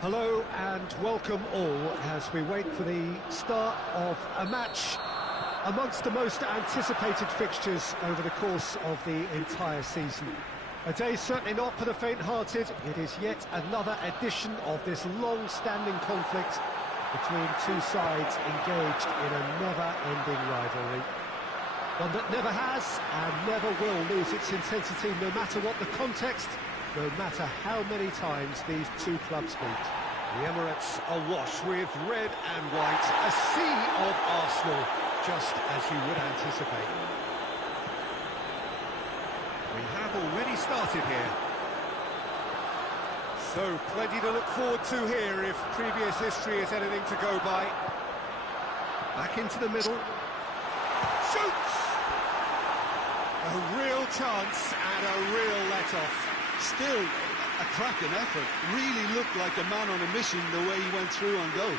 Hello and welcome all as we wait for the start of a match amongst the most anticipated fixtures over the course of the entire season. A day certainly not for the faint-hearted. It is yet another edition of this long-standing conflict between two sides engaged in a never-ending rivalry. One that never has and never will lose its intensity, no matter what the context, no matter how many times these two clubs meet. The Emirates awash with red and white, a sea of Arsenal, just as you would anticipate. We have already started here. So, plenty to look forward to here if previous history is anything to go by. Back into the middle. Shoots! A real chance and a real let-off. Still, a cracking effort. Really looked like a man on a mission the way he went through on goal.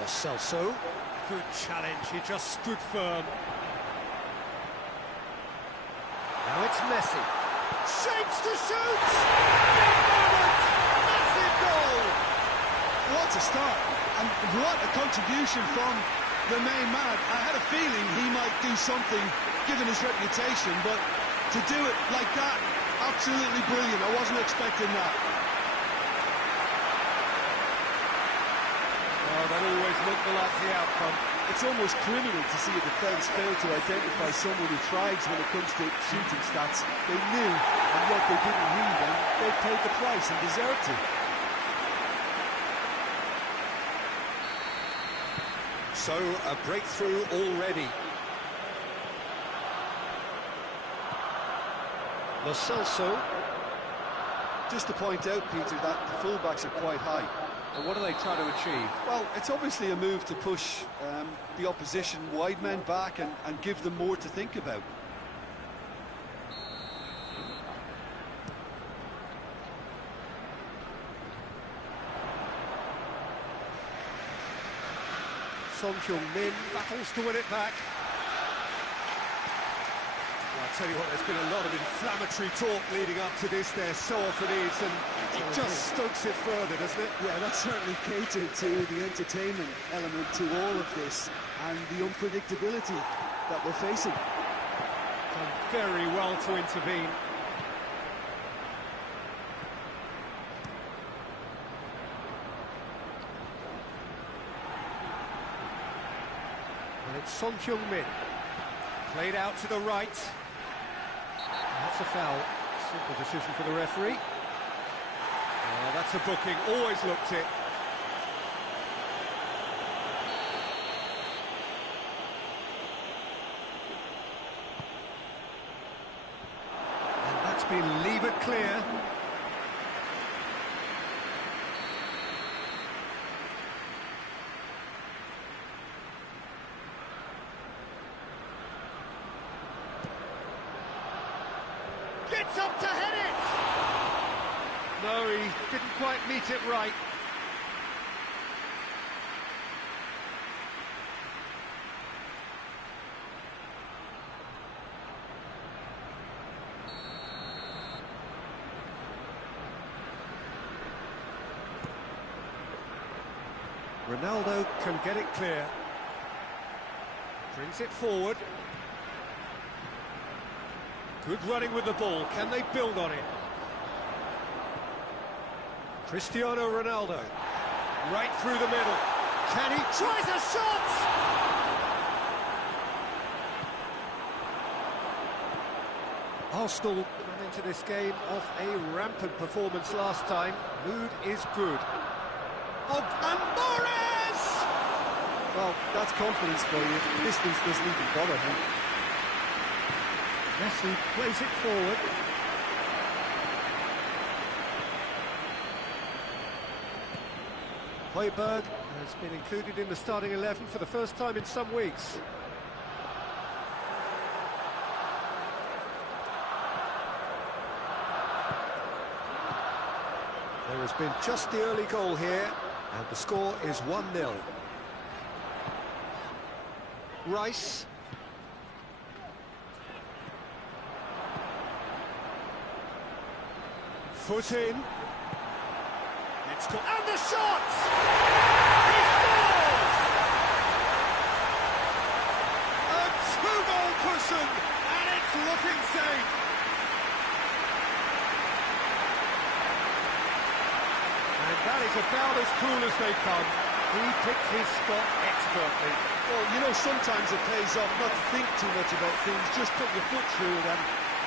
Lo Celso. Good challenge, he just stood firm. Now it's Messi. Shapes to shoot! Big moment! Massive goal! What a start, and what a contribution from the main man. I had a feeling he might do something, given his reputation, but to do it like that, absolutely brilliant. I wasn't expecting that. Well, that always looked the likely outcome. It's almost criminal to see a defence fail to identify someone who thrives when it comes to shooting stats. They knew, and yet they didn't read, and they paid the price and deserved to. So, a breakthrough already. Lo Celso. Just to point out, Peter, that the fullbacks are quite high. And what are they trying to achieve? Well, it's obviously a move to push the opposition wide men back and give them more to think about. Son Heung-min battles to win it back. Well, I'll tell you what, there's been a lot of inflammatory talk leading up to this. There so often is, and it just stokes it further, doesn't it? Yeah, that's certainly catered to the entertainment element to all of this and the unpredictability that we're facing. Done very well to intervene. And it's Son Heung-min. Played out to the right. That's a foul. Simple decision for the referee. Oh, that's a booking. Always looked it. And that's been levered clear. Gets up to head it! No, he didn't quite meet it right. Ronaldo can get it clear. Brings it forward. Good running with the ball. Can they build on it? Cristiano Ronaldo. Right through the middle. Can he? Tries a shot! Arsenal went into this game off a rampant performance last time. Mood is good. Oh, and Morris! Well, that's confidence for you. Distance doesn't even bother him. Messi plays it forward. Højbjerg has been included in the starting 11 for the first time in some weeks. There's been just the early goal here, and the score is 1-0. Rice. Foot in. It's caught, and the shot! He scores! A two-goal cushion, and it's looking safe. And that is about as cool as they come. He picked his spot expertly. Well, you know, sometimes it pays off not to think too much about things, just put your foot through it, and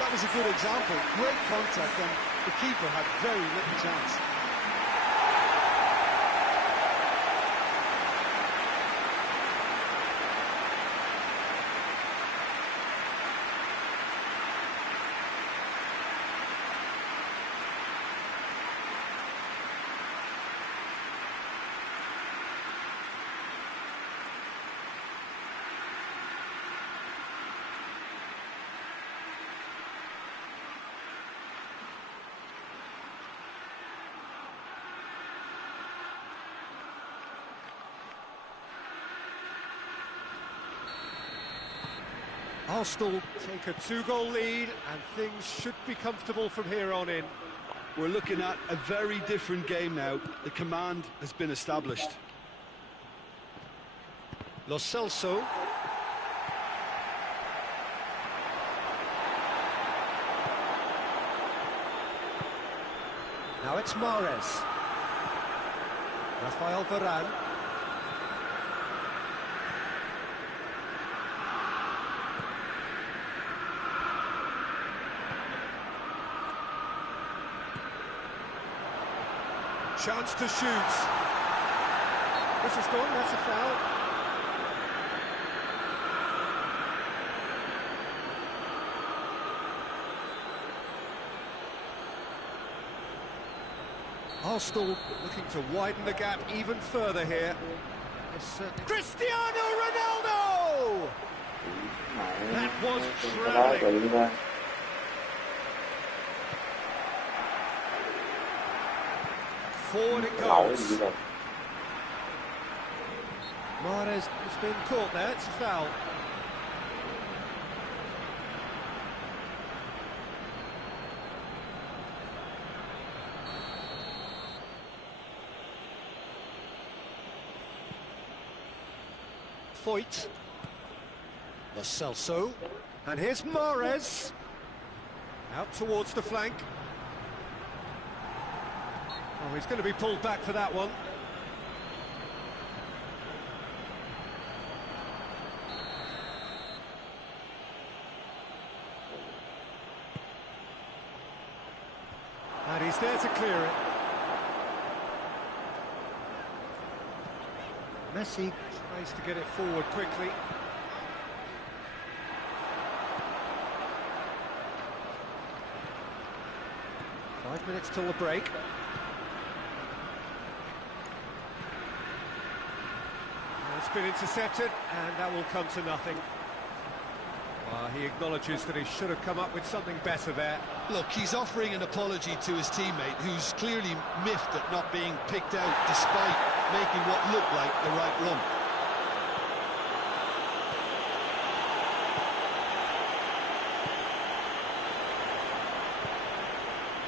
that was a good example. Great contact, and the keeper had very little chance. Arsenal take a two-goal lead, and things should be comfortable from here on in. We're looking at a very different game now. The command has been established. Lo Celso. Now it's Mahrez. Rafael Varane. Chance to shoot. This is gone, that's a foul. Arsenal looking to widen the gap even further here. Cristiano Ronaldo! That was travelling. Forward it goes. Mahrez has been caught there, it's a foul. Foyt. Lo Celso. And here's Mahrez. Out towards the flank. Oh, he's going to be pulled back for that one. And he's there to clear it. Messi tries to get it forward quickly. Five minutes till the break. It's been intercepted, and that will come to nothing. He acknowledges that he should have come up with something better there. Look, he's offering an apology to his teammate, who's clearly miffed at not being picked out despite making what looked like the right run.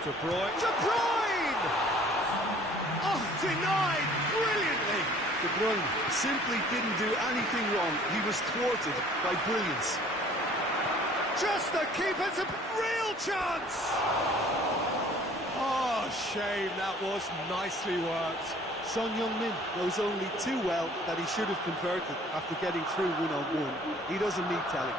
De Bruyne. De Bruyne! Oh, denied brilliantly. De Bruyne simply didn't do anything wrong. He was thwarted by brilliance. Just the keeper's a real chance! Oh, shame, that was nicely worked. Son Heung-min knows only too well that he should have converted after getting through one-on-one. He doesn't need telling.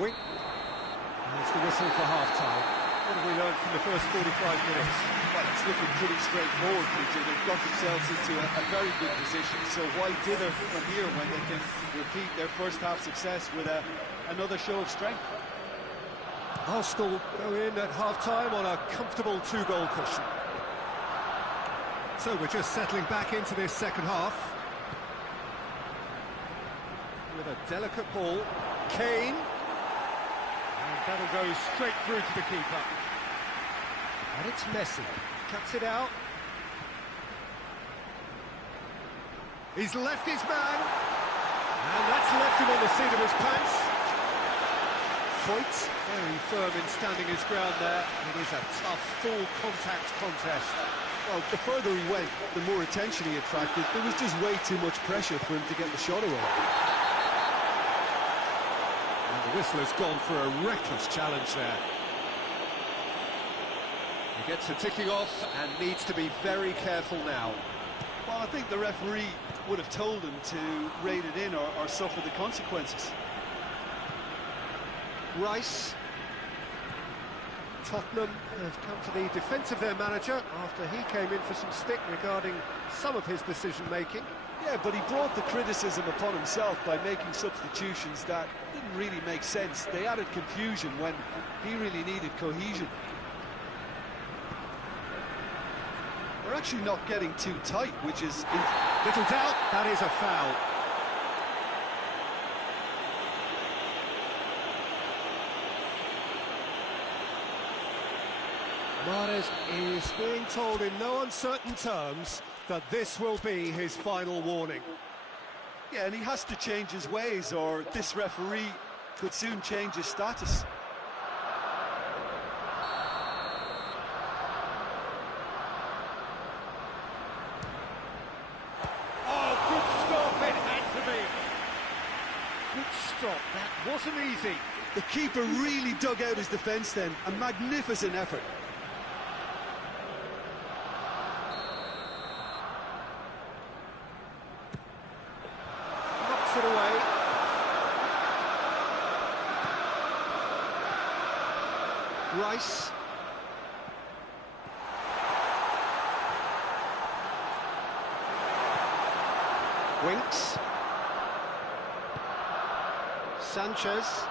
Wing. That's the whistle for half-time. What have we learned from the first 45 minutes? Well, it's looking pretty straightforward, Peter. They've got themselves into a very good position, so why dither from here when they can repeat their first half success with another show of strength? Arsenal go in at half-time on a comfortable two-goal cushion. So we're just settling back into this second half. with a delicate ball. Kane. And that'll go straight through to the keeper. And it's Messi. Cuts it out. He's left his man. And that's left him on the seat of his pants. Foyt, very firm in standing his ground there. It is a tough, full-contact contest. Well, the further he went, the more attention he attracted. There was just way too much pressure for him to get the shot away. And the whistler's gone for a reckless challenge there. He gets a ticking off and needs to be very careful now. Well, I think the referee would have told him to rate it in or suffer the consequences. Rice. Tottenham have come to the defence of their manager after he came in for some stick regarding some of his decision-making. Yeah, but he brought the criticism upon himself by making substitutions that didn't really make sense. They added confusion when he really needed cohesion. We're actually not getting too tight, which is... Little doubt, that is a foul. Mahrez is being told in no uncertain terms that this will be his final warning. Yeah, and he has to change his ways, or this referee could soon change his status. Oh, good stop, it had to be. Good stop, that wasn't easy. The keeper really dug out his defence then, a magnificent effort. Knocks it away. Rice. Winks. Sanchez.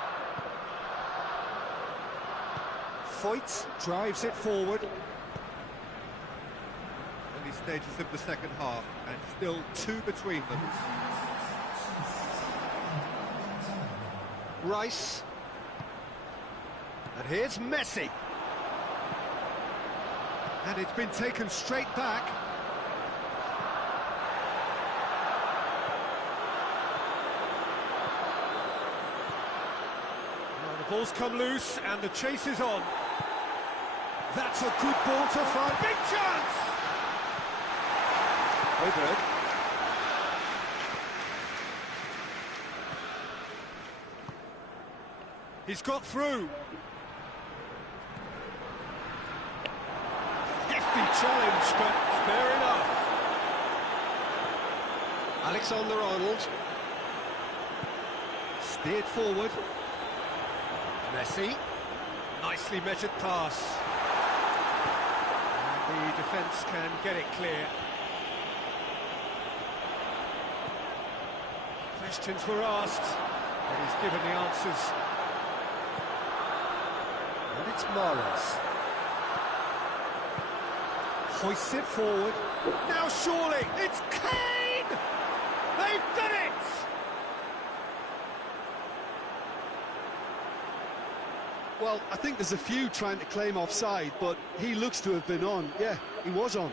Foyt drives it forward. Early stages of the second half, and still two between them. Rice. And here's Messi. And it's been taken straight back. Now the ball's come loose and the chase is on. That's a good ball to find. Big chance! Over. He's got through. Hefty challenge, but fair enough. Alexander-Arnold. Steered forward. Messi. Nicely measured pass. And the defence can get it clear. Questions were asked, but he's given the answers. And it's Mahrez. Hoists it forward. Now surely, it's Kane! They've done it! Well, I think there's a few trying to claim offside, but he looks to have been on. Yeah, he was on.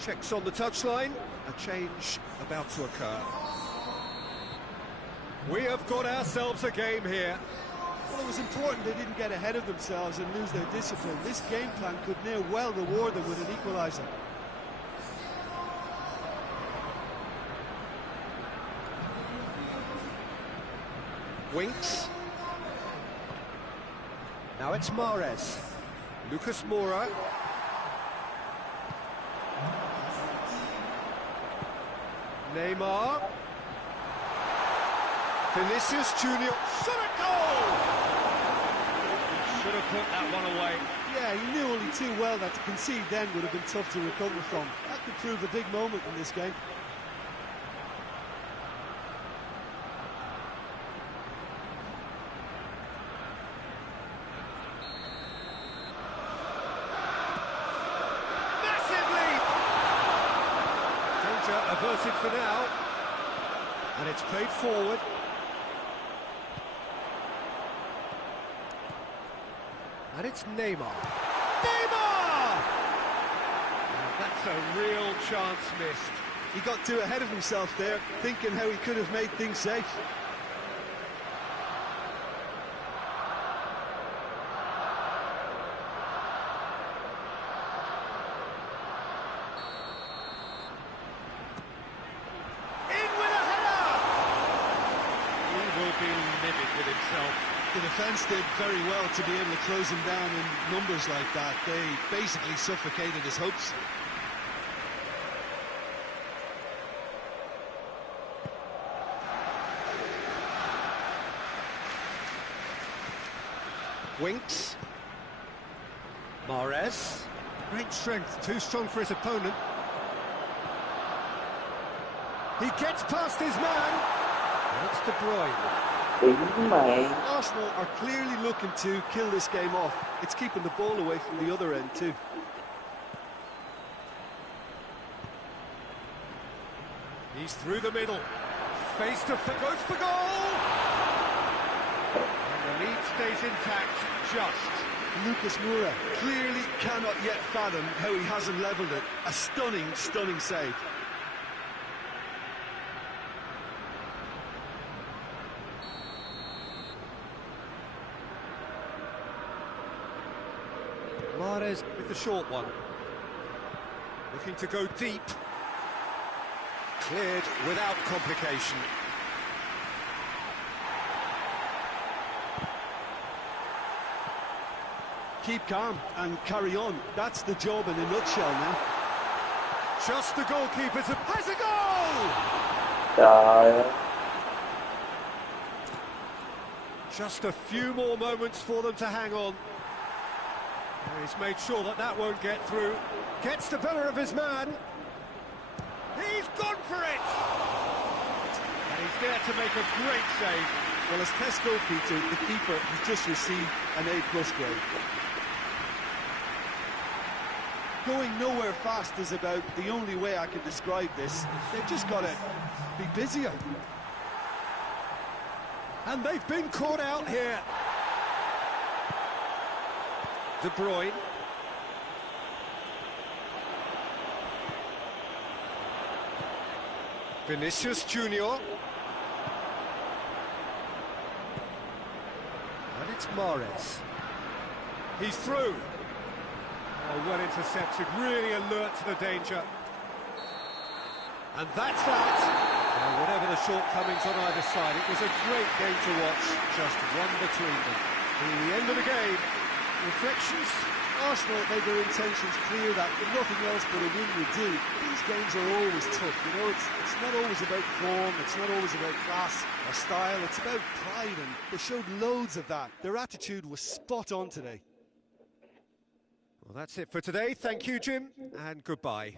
Checks on the touchline, a change about to occur. We have got ourselves a game here. Well, it was important they didn't get ahead of themselves and lose their discipline. This game plan could near well reward them with an equaliser. Winks. Now it's Mahrez. Lucas Moura. Neymar. Vinicius Junior. Shot a goal! Should have put that one away. Yeah, he knew only too well that to concede then would have been tough to recover from. That could prove a big moment in this game. Averted for now, and it's played forward. And it's Neymar. Neymar! That's a real chance missed. He got too ahead of himself there, thinking how he could have made things safe. The defence did very well to be able to close him down in numbers like that. They basically suffocated his hopes. Winks. Mahrez. Great strength, too strong for his opponent. He gets past his man. And it's De Bruyne. Arsenal are clearly looking to kill this game off. It's keeping the ball away from the other end too. He's through the middle. Face to face. Goes for goal! And the lead stays intact, just. Lucas Moura clearly cannot yet fathom how he hasn't levelled it. A stunning, stunning save. Mahrez with the short one. Looking to go deep. Cleared without complication. Keep calm and carry on. That's the job in a nutshell now. Just the goalkeeper has a goal! Just a few more moments for them to hang on. He's made sure that that won't get through. Gets the better of his man. He's gone for it! And he's there to make a great save. Well, as test goalkeeper, the keeper has just received an A+ grade. Going nowhere fast is about the only way I can describe this. They've just got to be busier. And they've been caught out here. De Bruyne. Vinicius Junior. And it's Mahrez. He's through. Oh, well intercepted, really alert to the danger. And that's that. Whatever the shortcomings on either side, it was a great game to watch, just one between them. The end of the game, reflections. Arsenal made their intentions clear that if nothing else but a win would do. These games are always tough, you know, it's not always about form, it's not always about class or style, it's about pride, and they showed loads of that. Their attitude was spot on today. Well, that's it for today. Thank you, Jim, and goodbye.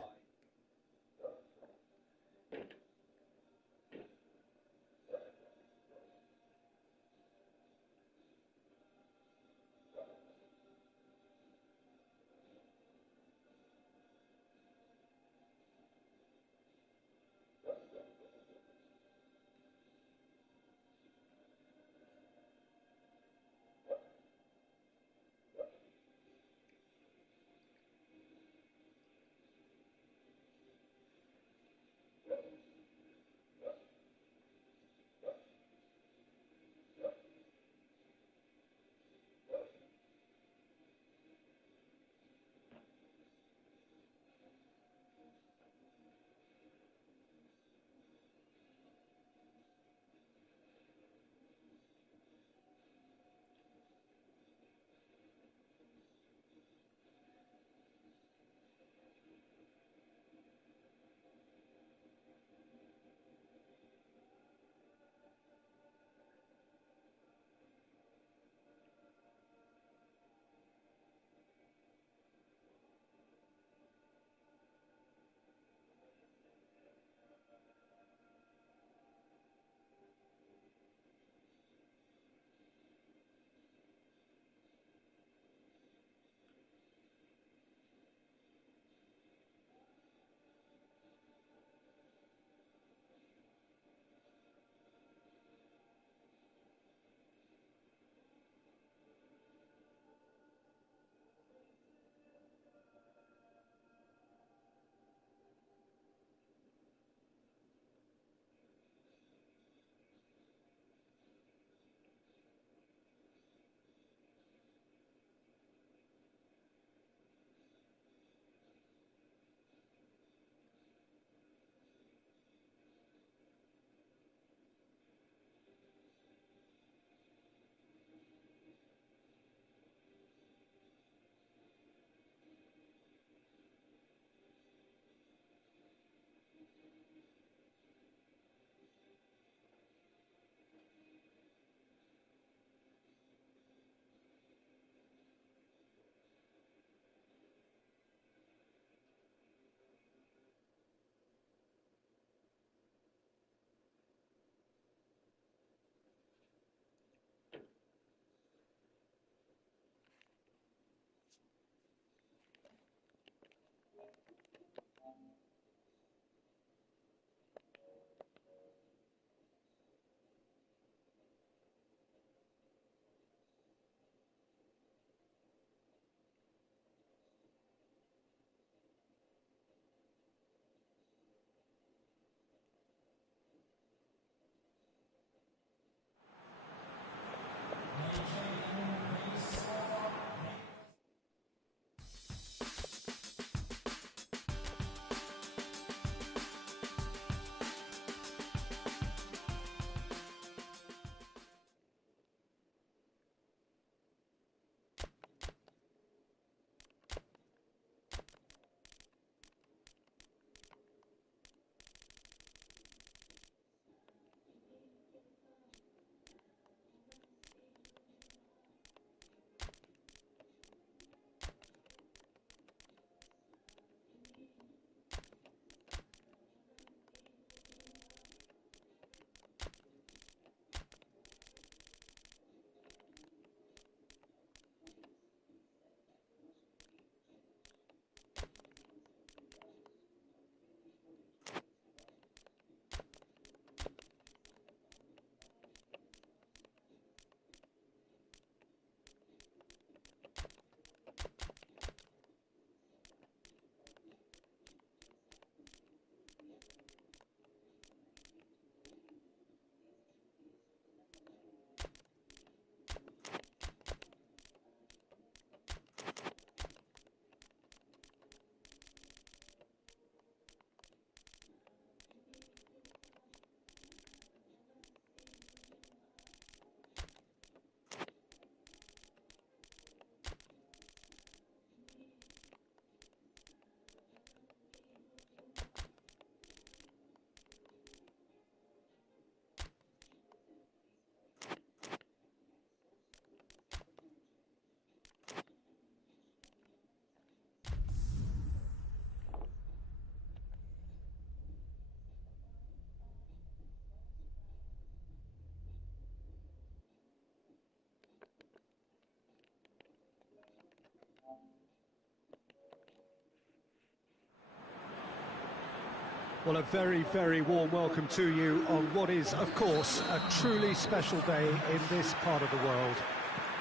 Well, a very, very warm welcome to you on what is, of course, a truly special day in this part of the world.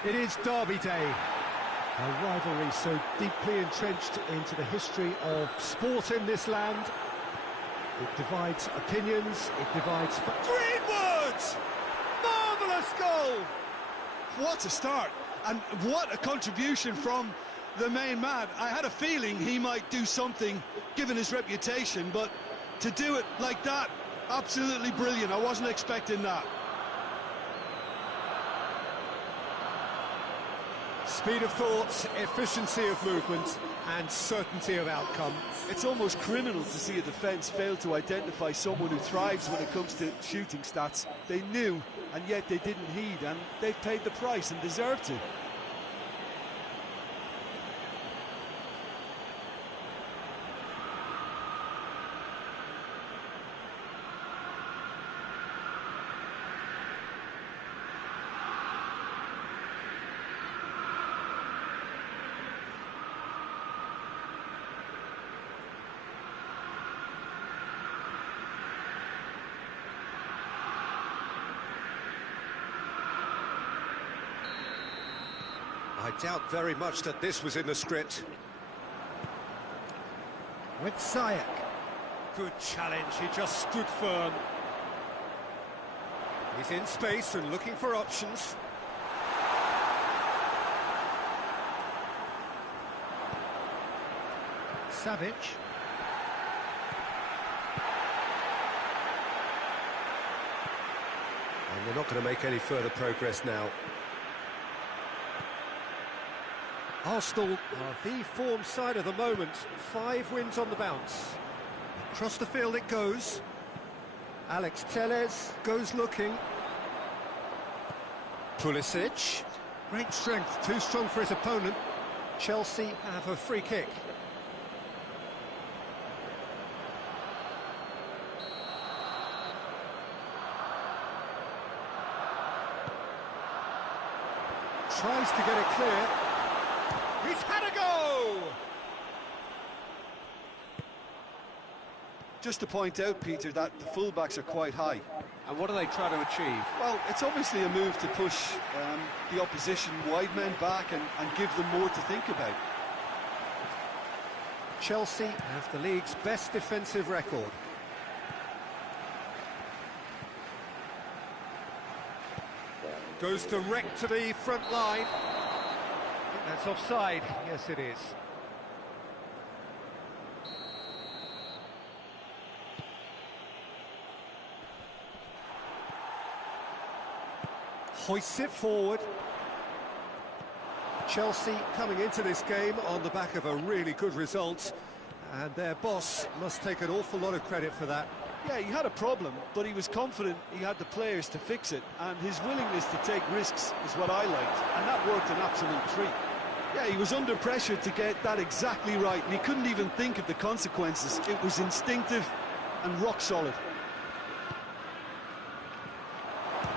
It is Derby Day, a rivalry so deeply entrenched into the history of sport in this land. It divides opinions, it divides... Greenwood! Marvellous goal! What a start, and what a contribution from the main man. I had a feeling he might do something, given his reputation, but to do it like that, absolutely brilliant. I wasn't expecting that. Speed of thought, efficiency of movement, and certainty of outcome. It's almost criminal to see a defence fail to identify someone who thrives when it comes to shooting stats. They knew, and yet they didn't heed, and they've paid the price and deserve to. I doubt very much that this was in the script. With Sayak. Good challenge, he just stood firm. He's in space and looking for options. Savic. And they're not going to make any further progress now. Arsenal are the form side of the moment. 5 wins on the bounce. Across the field it goes. Alex Telles goes looking. Pulisic. Great strength, too strong for his opponent. Chelsea have a free kick. Tries to get it clear. He's had a go! Just to point out, Peter, that the fullbacks are quite high. And what are they trying to achieve? Well, it's obviously a move to push the opposition wide men back and give them more to think about. Chelsea have the league's best defensive record. Goes direct to the front line. That's offside. Yes, it is. Hoists it forward. Chelsea coming into this game on the back of a really good result, and their boss must take an awful lot of credit for that. Yeah, he had a problem, but he was confident he had the players to fix it, and his willingness to take risks is what I liked, and that worked an absolute treat. Yeah, he was under pressure to get that exactly right, and he couldn't even think of the consequences. It was instinctive and rock solid.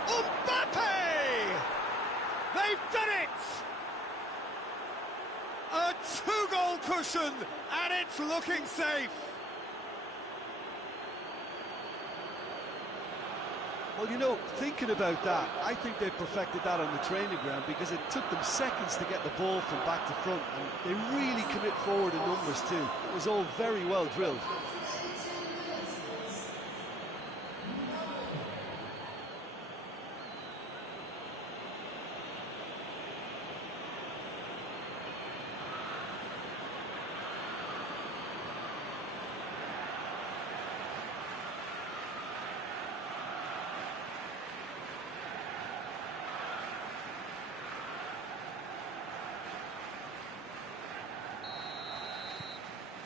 Mbappe! They've done it! A 2-goal cushion, and it's looking safe. Well, you know, thinking about that, I think they perfected that on the training ground because it took them seconds to get the ball from back to front, and they really commit forward in numbers too. It was all very well drilled.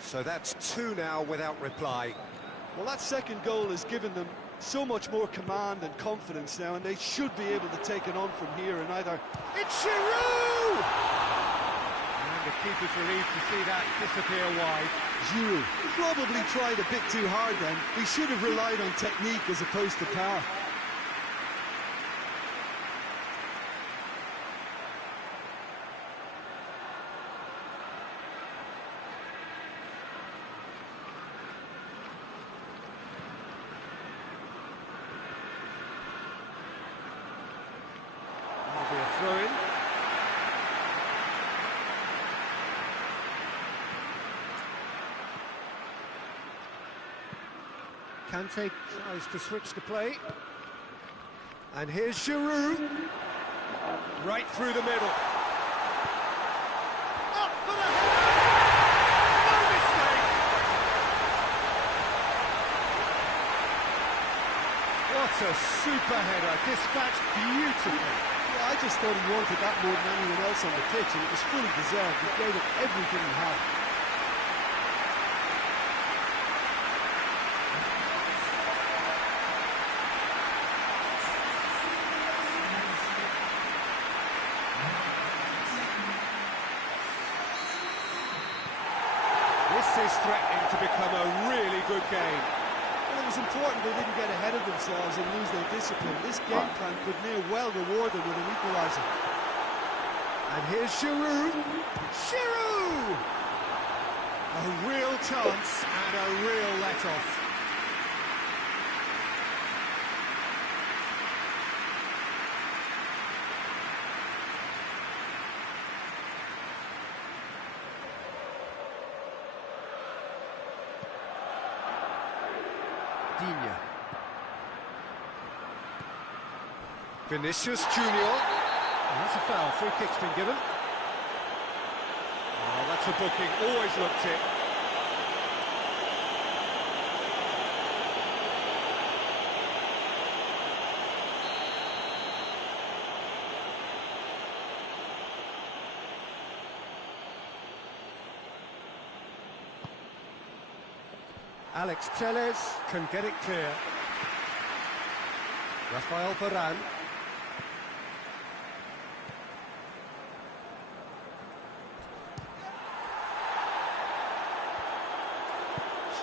So that's 2 now without reply. Well, that second goal has given them so much more command and confidence now, and they should be able to take it on from here and either... It's Giroud! And the keeper's relieved to see that disappear wide. Giroud probably tried a bit too hard then. He should have relied on technique as opposed to power. Kante tries to switch the play. And here's Giroud. Right through the middle. Up for the header! No mistake! What a super header, dispatched beautifully. Yeah, I just thought he wanted that more than anyone else on the pitch, and it was fully deserved. He gave it everything he had. This is threatening to become a really good game. Well, it was important they didn't get ahead of themselves and lose their discipline. This game plan could near well reward them with an equaliser. And here's Giroud. Giroud! A real chance and a real let-off. Vinicius Junior. And that's a foul. Free kick's been given. Oh, that's a booking. Always looked it. Alex Telles can get it clear. Rafael Varane.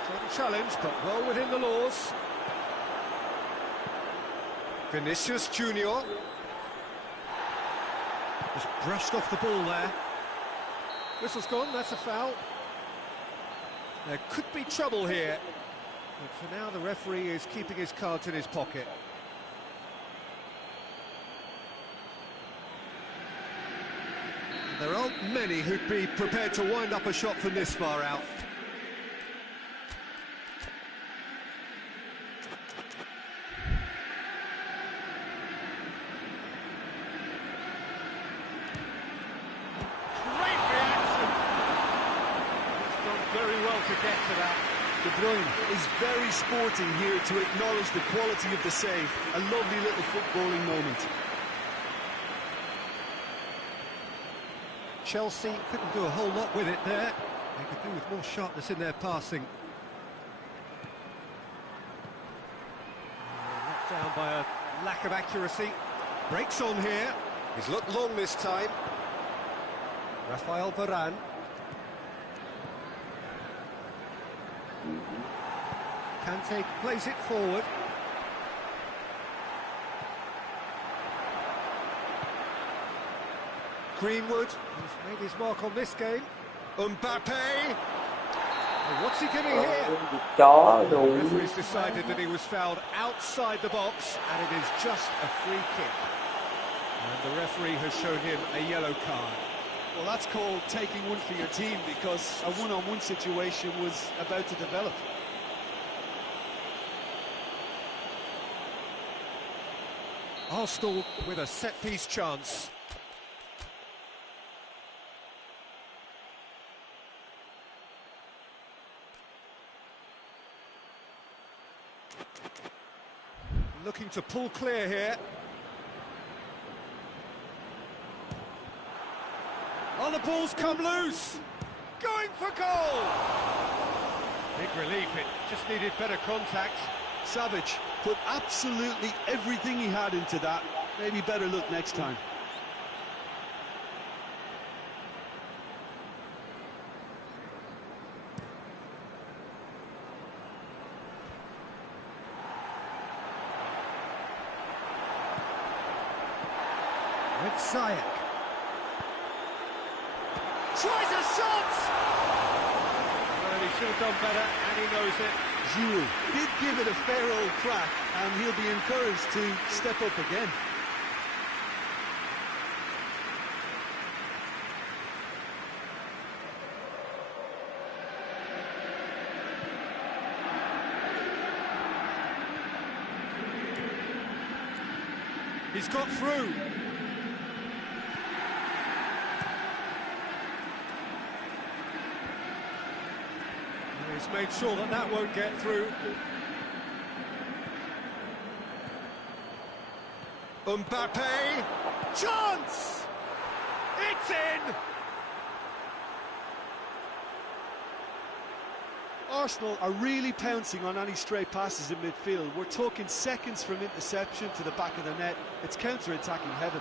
Strong challenge, but well within the laws. Vinicius Junior. Just brushed off the ball there. Whistle's gone, that's a foul. There could be trouble here. But for now, the referee is keeping his cards in his pocket. There aren't many who'd be prepared to wind up a shot from this far out. Great reaction! It's done very well to get to that. De Bruyne is very sporting here to acknowledge the quality of the save. A lovely little footballing moment. Chelsea couldn't do a whole lot with it there. They could do with more sharpness in their passing. Knocked down by a lack of accuracy. Breaks on here. He's looked long this time. Rafael Varane. Kante plays it forward. Greenwood, who's made his mark on this game. Mbappe! Oh, what's he giving here? The referee's decided that he was fouled outside the box, and it is just a free kick. And the referee has shown him a yellow card. Well, that's called taking one for your team, because a one-on-one situation was about to develop. Arsenal with a set-piece chance. Looking to pull clear here. Oh, the ball's come loose! Going for goal! Big relief, it just needed better contact. Savage put absolutely everything he had into that. Maybe better look next time. With Ziyech. Tries a shot! Well, he should have done better, and he knows it. Giroud did give it a fair old crack, and he'll be encouraged to step up again. He's got through. He's made sure that that won't get through. Mbappe, chance! It's in! Arsenal are really pouncing on any stray passes in midfield. We're talking seconds from interception to the back of the net. It's counter-attacking heaven.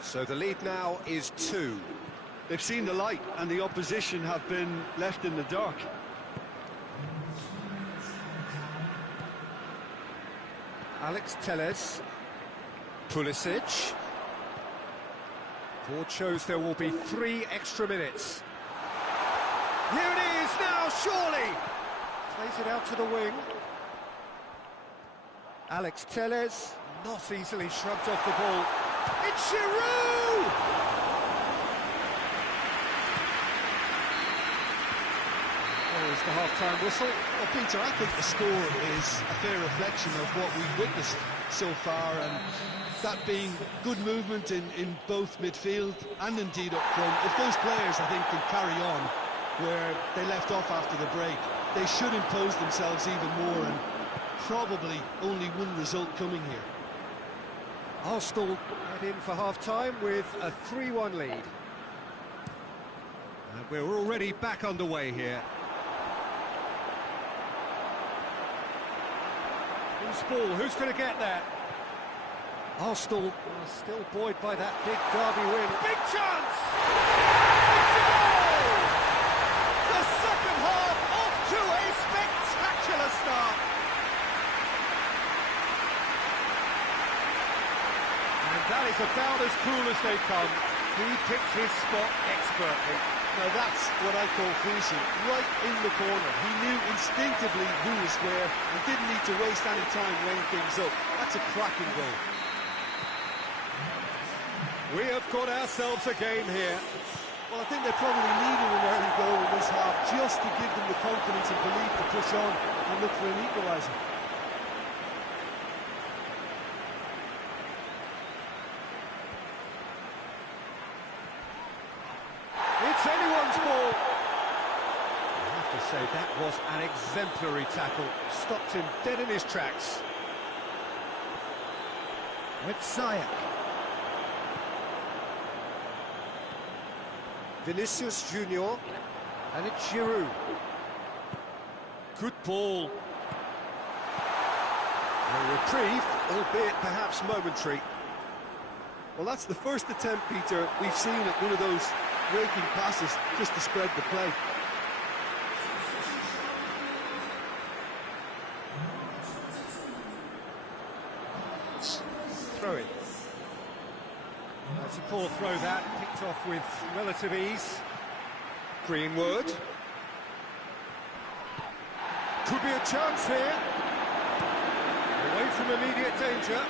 So the lead now is 2. They've seen the light and the opposition have been left in the dark. Alex Telles, Pulisic. Board shows there will be 3 extra minutes. Here it is now, surely! Plays it out to the wing. Alex Telles, not easily shrugged off the ball. It's Giroud! There's the half-time whistle. Well, Peter, I think the score is a fair reflection of what we've witnessed so far, and that being good movement in both midfield and indeed up front. If those players, I think, can carry on where they left off after the break, they should impose themselves even more, and probably only one result coming here. Arsenal head in for half-time with a 3-1 lead. And we're already back underway here. Who's ball? Who's going to get that? Arsenal are still buoyed by that big derby win. Big chance! It's a goal! The second half off to a spectacular start. And that is about as cool as they come. He picked his spot expertly. Now that's what I call finishing, right in the corner. He knew instinctively who was where and didn't need to waste any time weighing things up. That's a cracking goal. We have got ourselves a game here. Well, I think they probably needed an early goal in this half just to give them the confidence and belief to push on and look for an equaliser. It's anyone's ball. I have to say that was an exemplary tackle. Stopped him dead in his tracks. With Ziyech. Vinicius Junior, and it's Giroud. Good ball. A reprieve, albeit perhaps momentary. Well, that's the first attempt, Peter, we've seen at one of those raking passes just to spread the play. Throw it. That's a poor throw that, picked off with relative ease. Greenwood. Could be a chance here. Away from immediate danger.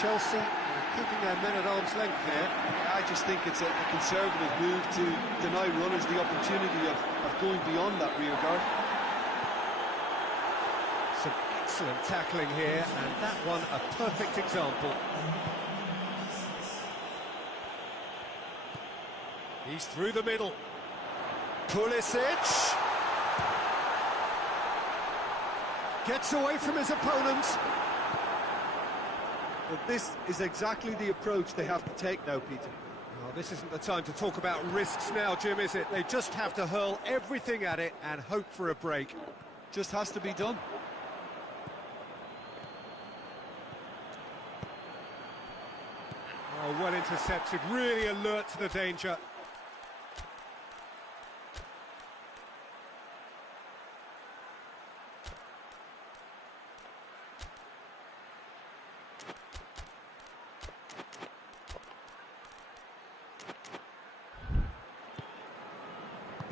Chelsea keeping their men at arm's length there. I just think it's a conservative move to deny runners the opportunity of going beyond that rear guard. Some excellent tackling here, and that one a perfect example. He's through the middle. Pulisic gets away from his opponent. But this is exactly the approach they have to take now, Peter. Well, this isn't the time to talk about risks now, Jim, is it? They just have to hurl everything at it and hope for a break. Just has to be done. Oh, well intercepted, really alert to the danger.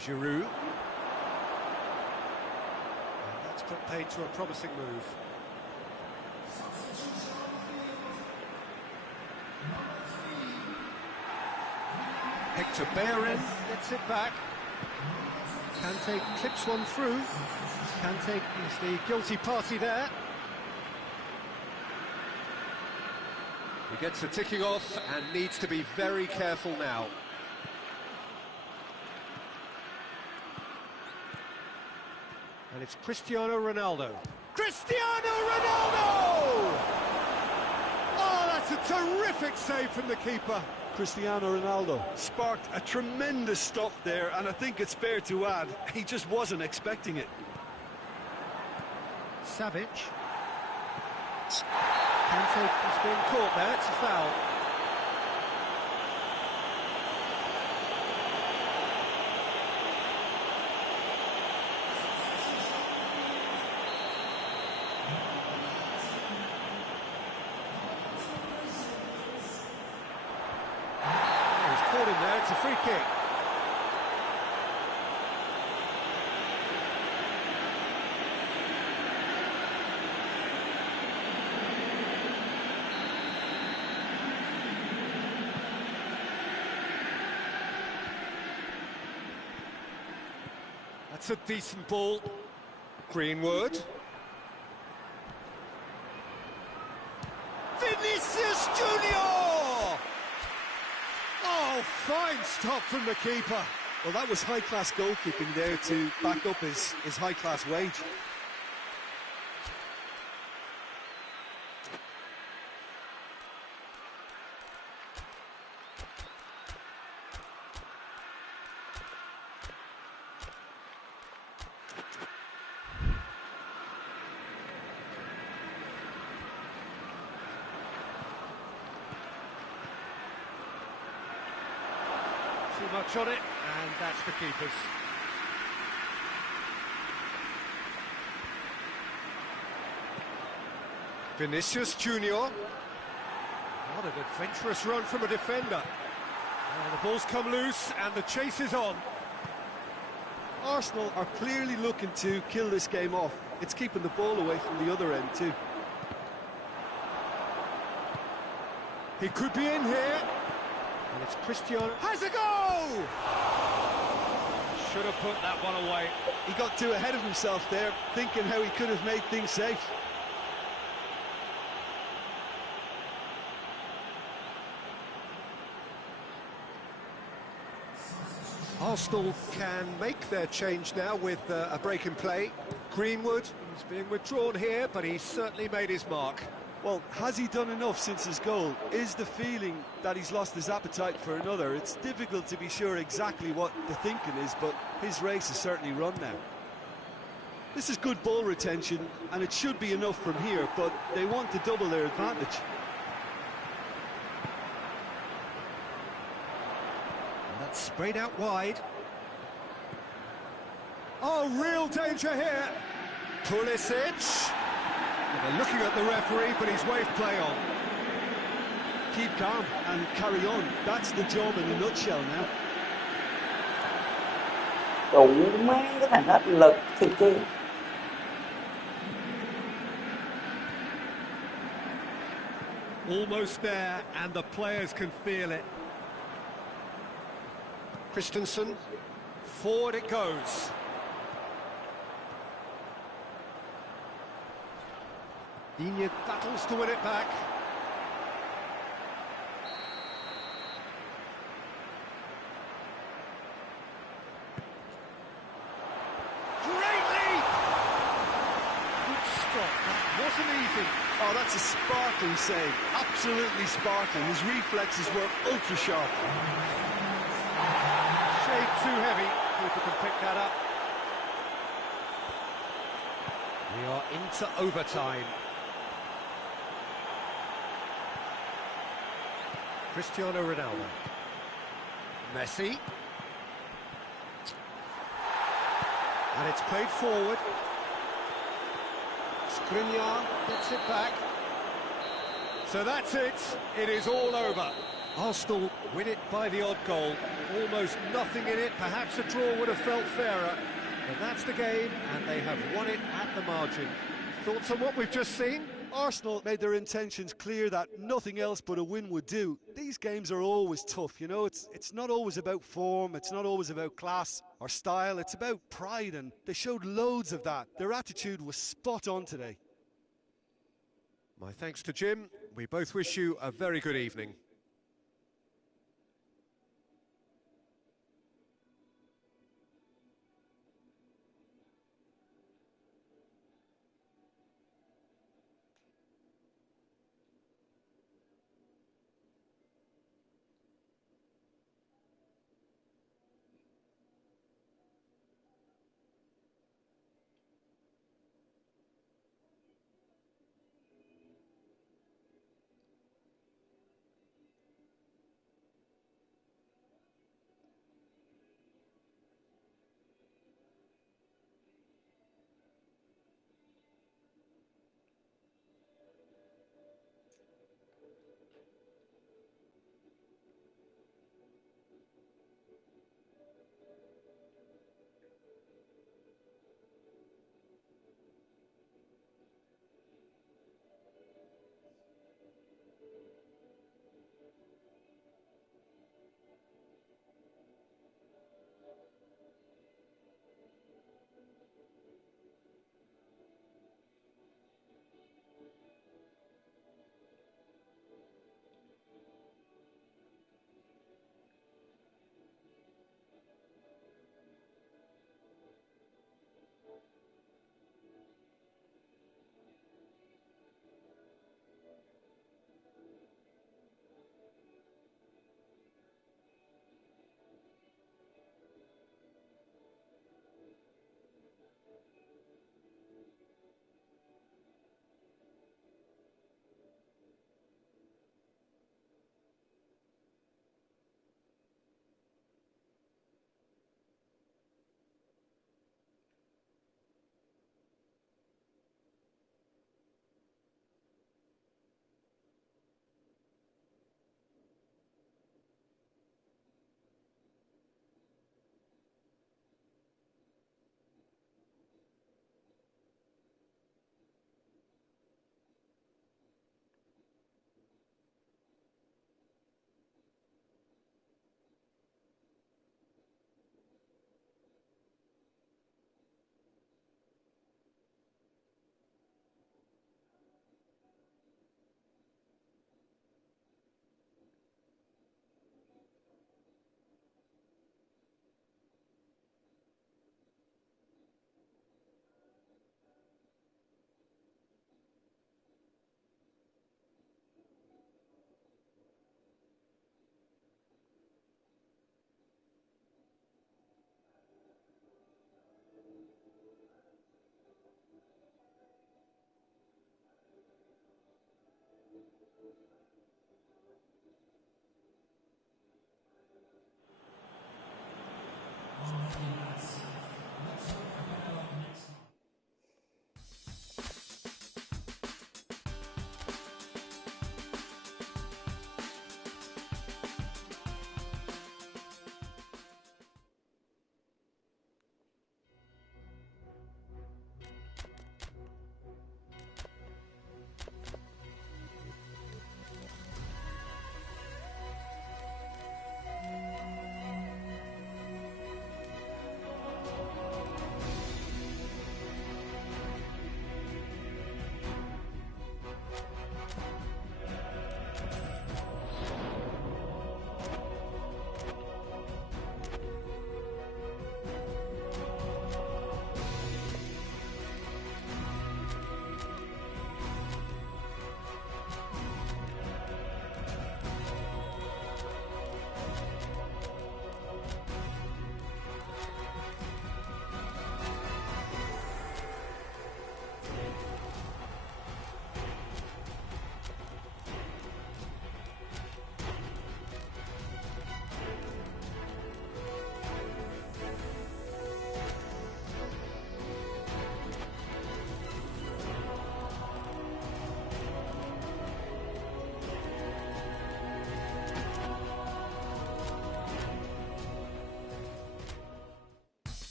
Giroud. And that's put paid to a promising move. Hector Bellerin gets it back. Kante clips one through. Kante is the guilty party there. He gets a ticking off and needs to be very careful now. And it's Cristiano Ronaldo. Cristiano Ronaldo! Oh, that's a terrific save from the keeper. Cristiano Ronaldo sparked a tremendous stop there, and I think it's fair to add, he just wasn't expecting it. Savic. Kante is being caught there, it's a foul. Caught him there, it's a free kick. That's a decent ball. Greenwood. Vinicius Junior! Oh, fine stop from the keeper. Well, that was high-class goalkeeping there to back up his high-class wage. Too much on it, and that's the keeper's. Vinicius Junior. What an adventurous run from a defender. Oh, the ball's come loose, and the chase is on. Arsenal are clearly looking to kill this game off. It's keeping the ball away from the other end too. He could be in here. And it's Cristiano. Has a goal! Should have put that one away. He got too ahead of himself there, thinking how he could have made things safe. Arsenal can make their change now with a break in play. Greenwood, he's being withdrawn here, but he's certainly made his mark. Well, has he done enough since his goal? Is the feeling that he's lost his appetite for another? It's difficult to be sure exactly what the thinking is, but his race is certainly run now. This is good ball retention, and it should be enough from here, but they want to double their advantage. And that's sprayed out wide. Oh, real danger here. Pulisic. They're looking at the referee, but he's waved play on. Keep calm and carry on. That's the job in a nutshell now. Đúng mấy cái thằng áp lực thì chứ. Almost there, and the players can feel it. Christensen, forward it goes. Digne battles to win it back. Great leap! Good stop, that wasn't easy. Oh, that's a sparkling save. Absolutely sparkling. His reflexes were ultra sharp. Shade too heavy. Keeper can pick that up. We are into overtime. Cristiano Ronaldo. Messi. And it's played forward. Skriniar gets it back. So that's it. It is all over. Arsenal win it by the odd goal. Almost nothing in it. Perhaps a draw would have felt fairer. But that's the game, and they have won it at the margin. Thoughts on what we've just seen? Arsenal made their intentions clear that nothing else but a win would do. These games are always tough, you know, it's not always about form, it's not always about class or style, it's about pride, and they showed loads of that. Their attitude was spot on today. My thanks to Jim. We both wish you a very good evening.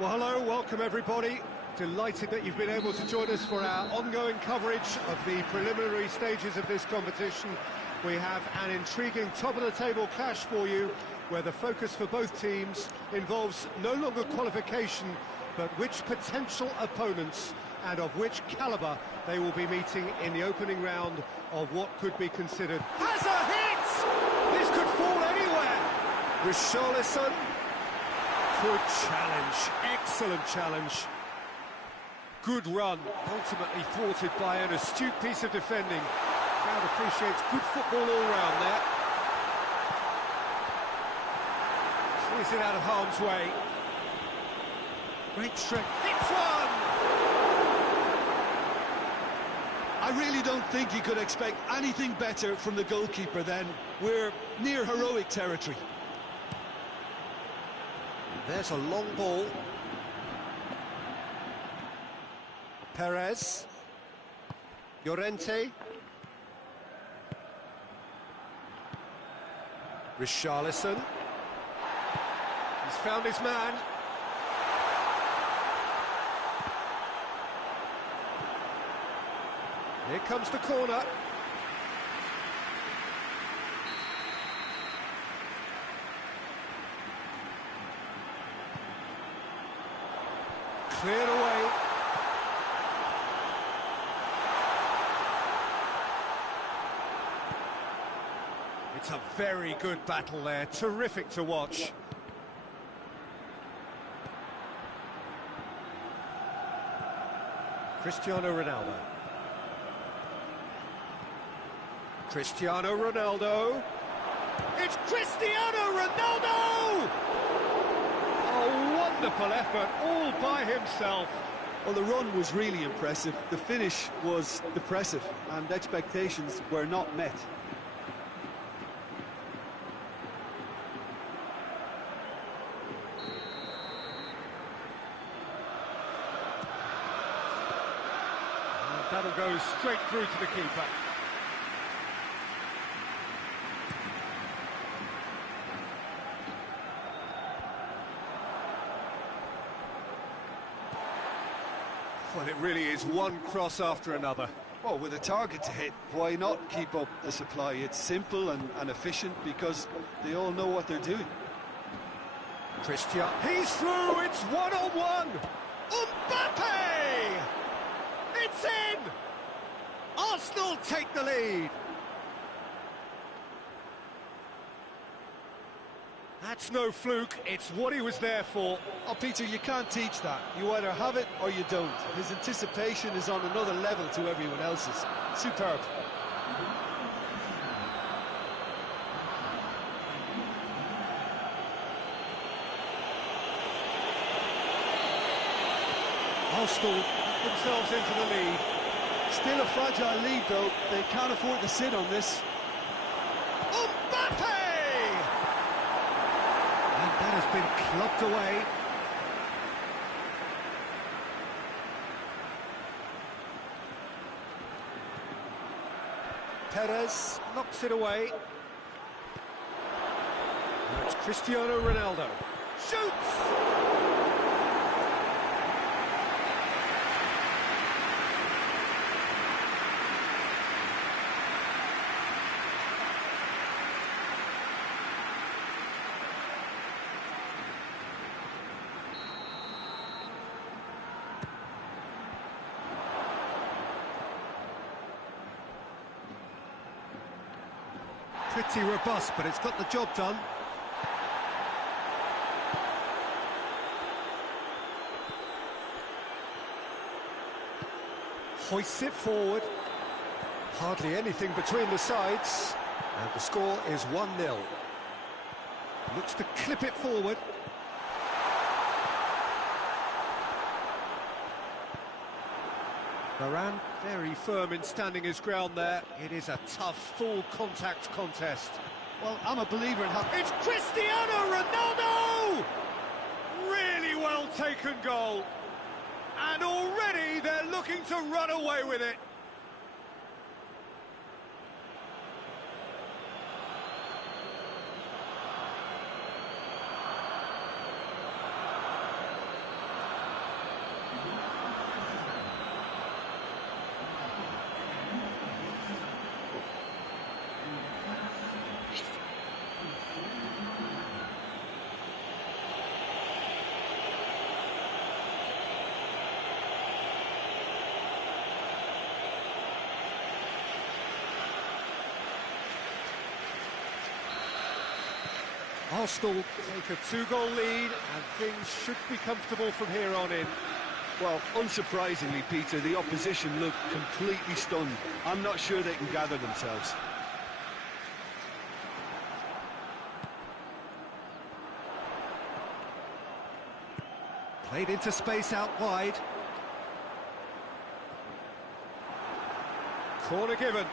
Well, hello, welcome everybody. Delighted that you've been able to join us for our ongoing coverage of the preliminary stages of this competition. We have an intriguing top-of-the-table clash for you, where the focus for both teams involves no longer qualification, but which potential opponents and of which calibre they will be meeting in the opening round of what could be considered... Has a hit! This could fall anywhere! Richarlison. Good challenge, excellent challenge. Good run, ultimately thwarted by an astute piece of defending. Crowd appreciates good football all round there. Clears it out of harm's way. Great strength. Hits one! I really don't think you could expect anything better from the goalkeeper then. We're near heroic territory. There's a long ball. Perez. Llorente. Richarlison. He's found his man. Here comes the corner. Cleared away. It's a very good battle there, terrific to watch. Cristiano Ronaldo. Cristiano Ronaldo. It's Cristiano Ronaldo! A wonderful effort, all by himself. Well, the run was really impressive. The finish was depressive, and expectations were not met. That'll go straight through to the keeper. Well, it really is one cross after another. Well, with a target to hit, why not keep up the supply? It's simple and efficient because they all know what they're doing. Cristiano, he's through, it's one-on-one! Mbappe! It's in! Arsenal take the lead! That's no fluke, it's what he was there for. Oh, Peter, you can't teach that. You either have it or you don't. His anticipation is on another level to everyone else's. Superb. Arsenal themselves into the lead. Still a fragile lead, though. They can't afford to sit on this. Mbappe! And that has been clubbed away. Perez knocks it away. Now it's Cristiano Ronaldo. Shoots! Pretty robust, but it's got the job done. Hoists it forward. Hardly anything between the sides. And the score is 1-0. Looks to clip it forward. Varane very firm in standing his ground there. It is a tough, full contact contest. Well, I'm a believer in how... It's Cristiano Ronaldo! Really well taken goal. And already they're looking to run away with it. Arsenal take a 2-goal lead, and things should be comfortable from here on in. Well, unsurprisingly, Peter, the opposition look completely stunned. I'm not sure they can gather themselves. Played into space out wide. Corner given.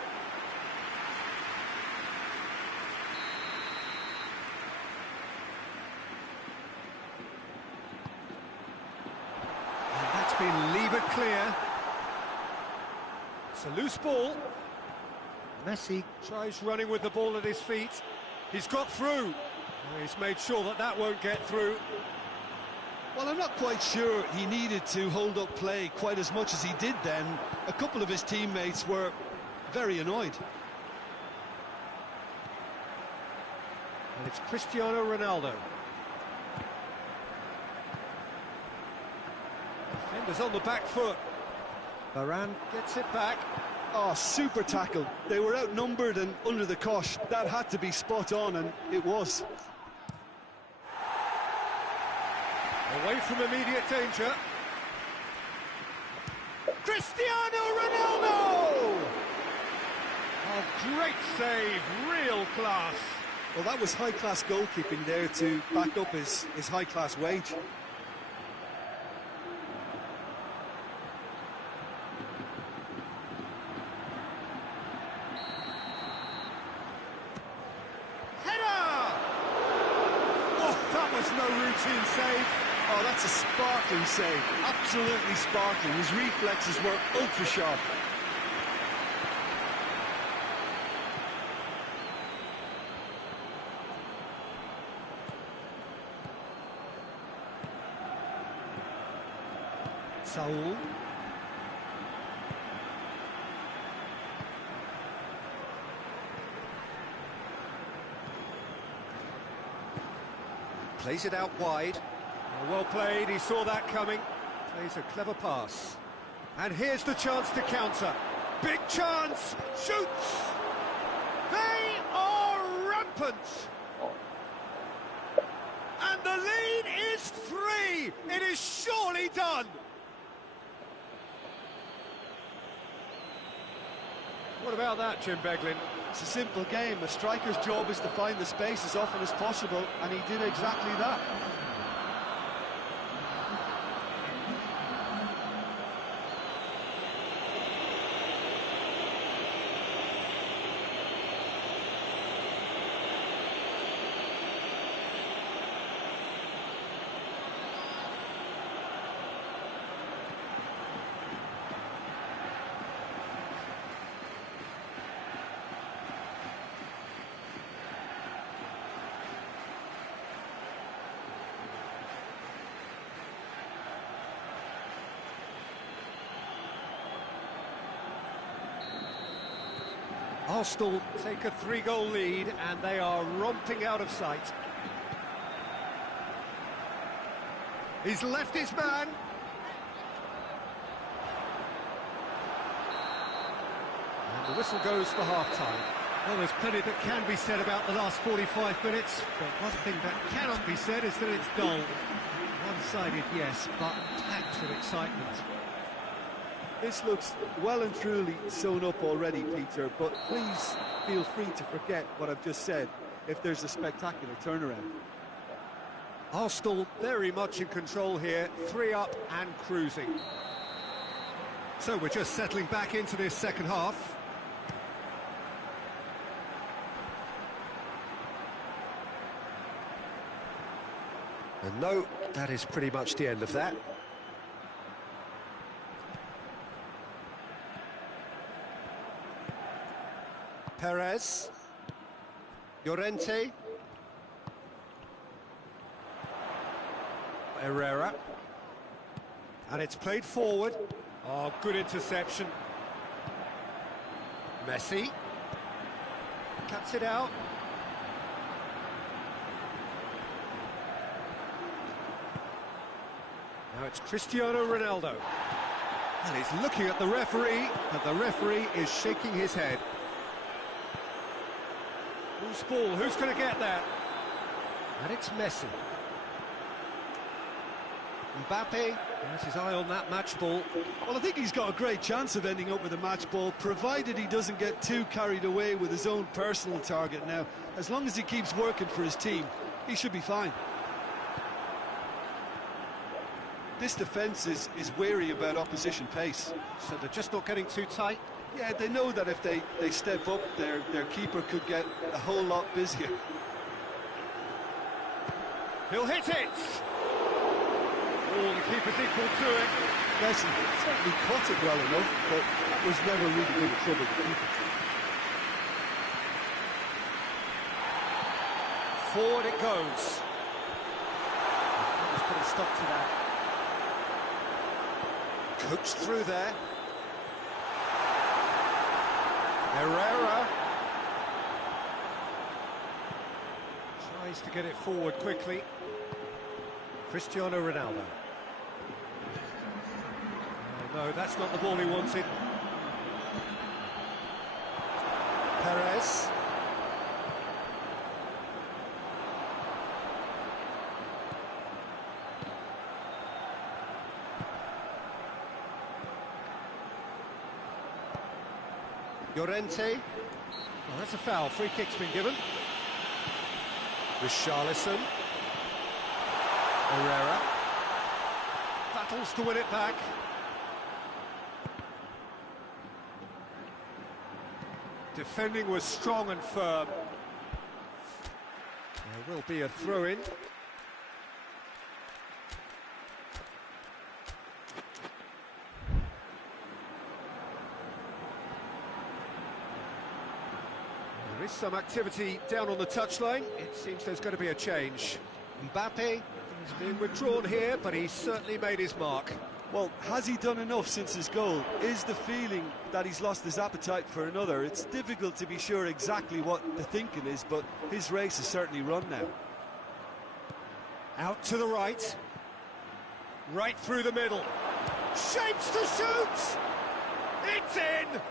And that's been levered clear. It's a loose ball. Messi Tries running with the ball at his feet. He's got through. He's made sure that that won't get through. Well, I'm not quite sure he needed to hold up play quite as much as he did then. A couple of his teammates were very annoyed. And it's Cristiano Ronaldo. Defenders on the back foot. Varane Gets it back. Oh, super tackle. They were outnumbered and under the cosh. That had to be spot on, and it was. Away from immediate danger. Cristiano Ronaldo! A great save, real class. Well, that was high-class goalkeeping there to back up his high-class wage. Header! Oh, that was no routine save. Oh, that's a sparkling save. Absolutely sparkling. His reflexes were ultra-sharp. Saul. Plays it out wide. Well played, he saw that coming. Plays a clever pass. And here's the chance to counter. Big chance! Shoots! They are rampant! And the lead is 3! It is surely done! What about that, Jim Beglin? It's a simple game. A striker's job is to find the space as often as possible, and he did exactly that. Arsenal take a 3-goal lead, and they are romping out of sight. He's left his man. And the whistle goes for half-time. Well, there's plenty that can be said about the last 45 minutes, but one thing that cannot be said is that it's dull. One-sided, yes, but packed with excitement. This looks well and truly sewn up already, Peter, but please feel free to forget what I've just said if there's a spectacular turnaround. Arsenal very much in control here, 3 up and cruising. So we're just settling back into this second half. And no, that is pretty much the end of that. Perez, Llorente, Herrera, and it's played forward. Oh, good interception. Messi cuts it out. Now it's Cristiano Ronaldo. And he's looking at the referee, and the referee is shaking his head. Loose ball, who's going to get that? And it's Messi. Mbappe has his eye on that match ball. Well, I think he's got a great chance of ending up with a match ball, provided he doesn't get too carried away with his own personal target now. As long as he keeps working for his team, he should be fine. This defence is wary about opposition pace. So they're just not getting too tight. Yeah, they know that if they step up, their keeper could get a whole lot busier. He'll hit it! Oh, the keeper's equal to it. Messi certainly caught it well enough, but that was never really big trouble to keep. Forward it goes. Let's put a stop to that. Coached through there. Herrera tries to get it forward quickly. Cristiano Ronaldo. Oh, no, that's not the ball he wanted. Perez. Llorente. Well, that's a foul. Free kick's been given. Richarlison. Herrera. Battles to win it back. Defending was strong and firm. There will be a throw-in. There is some activity down on the touchline. It seems there's going to be a change. Mbappe is being withdrawn here, but he's certainly made his mark. Well, has he done enough since his goal? Is the feeling that he's lost his appetite for another? It's difficult to be sure exactly what the thinking is, but his race is certainly run now. Out to the right. Right through the middle. Shapes to shoot! It's in!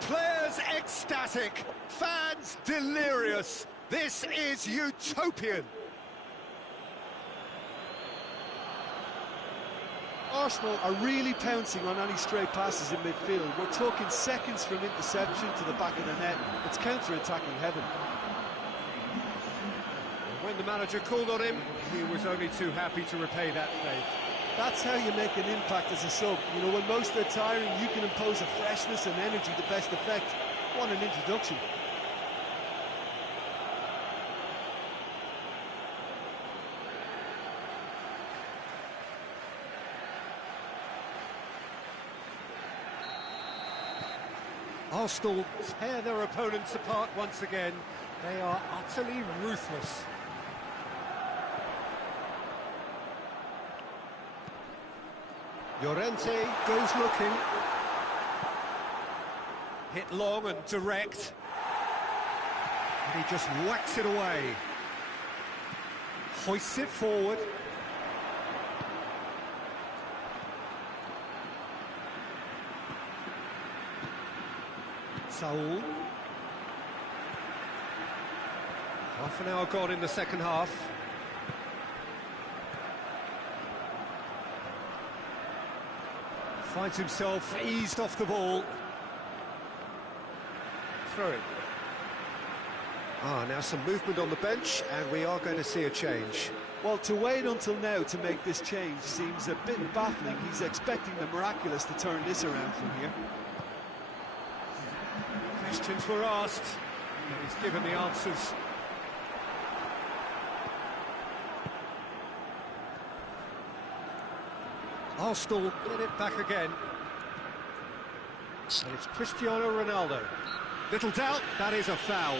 Players ecstatic, fans delirious. This is utopian. Arsenal are really pouncing on any stray passes in midfield. We're talking seconds from interception to the back of the net. It's counter-attacking heaven. When the manager called on him, he was only too happy to repay that faith. That's how you make an impact as a sub. You know, when most are tiring, you can impose a freshness and energy to best effect. What an introduction. Arsenal tear their opponents apart once again. They are utterly ruthless. Llorente goes looking. Hit long and direct. And he just whacks it away. Hoists it forward. Saul. Half an hour gone in the second half. Finds himself eased off the ball. Throw it. Now some movement on the bench, and we are going to see a change. Well, to wait until now to make this change seems a bit baffling. He's expecting the miraculous to turn this around from here. Questions were asked, and he's given the answers. Arsenal get it back again. And it's Cristiano Ronaldo. Little doubt, that is a foul.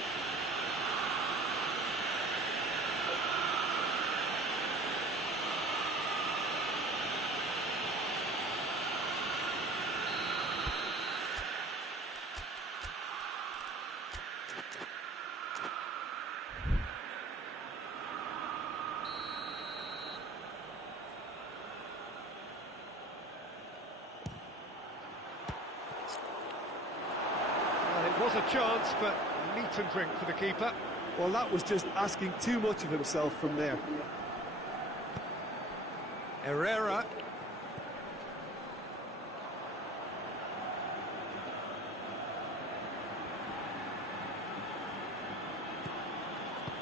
Well, it was a chance, but meat and drink for the keeper. Well, that was just asking too much of himself from there. Herrera.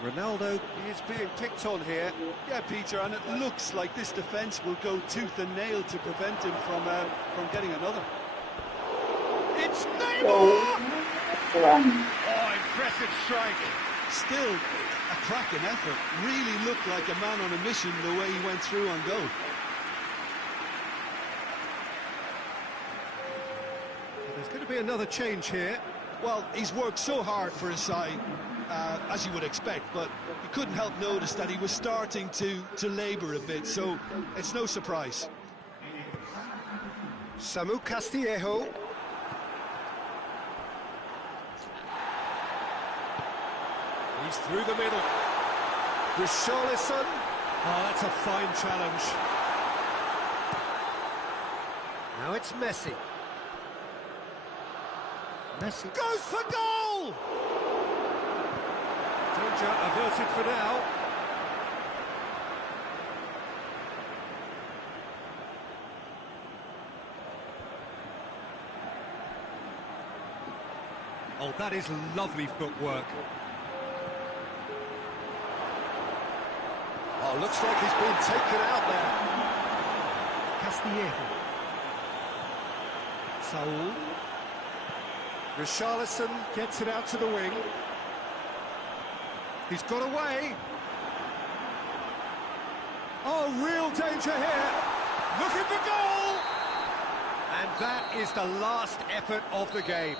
Ronaldo is being picked on here. Yeah, Peter, and it looks like this defence will go tooth and nail to prevent him from getting another. It's Neymar! Oh, impressive strike. Still a cracking effort. Really looked like a man on a mission the way he went through on goal. There's going to be another change here. Well, he's worked so hard for his side, as you would expect, but you couldn't help notice that he was starting to labour a bit, so it's no surprise. Samu Castillejo. He's through the middle. Richarlison. Oh, that's a fine challenge. Now it's Messi. Messi goes for goal! Danger averted for now. Oh, that is lovely footwork. Oh, looks like he's been taken out there. Castillejo. Saul. Richarlison gets it out to the wing. He's got away. Oh, real danger here. Looking for goal! And that is the last effort of the game.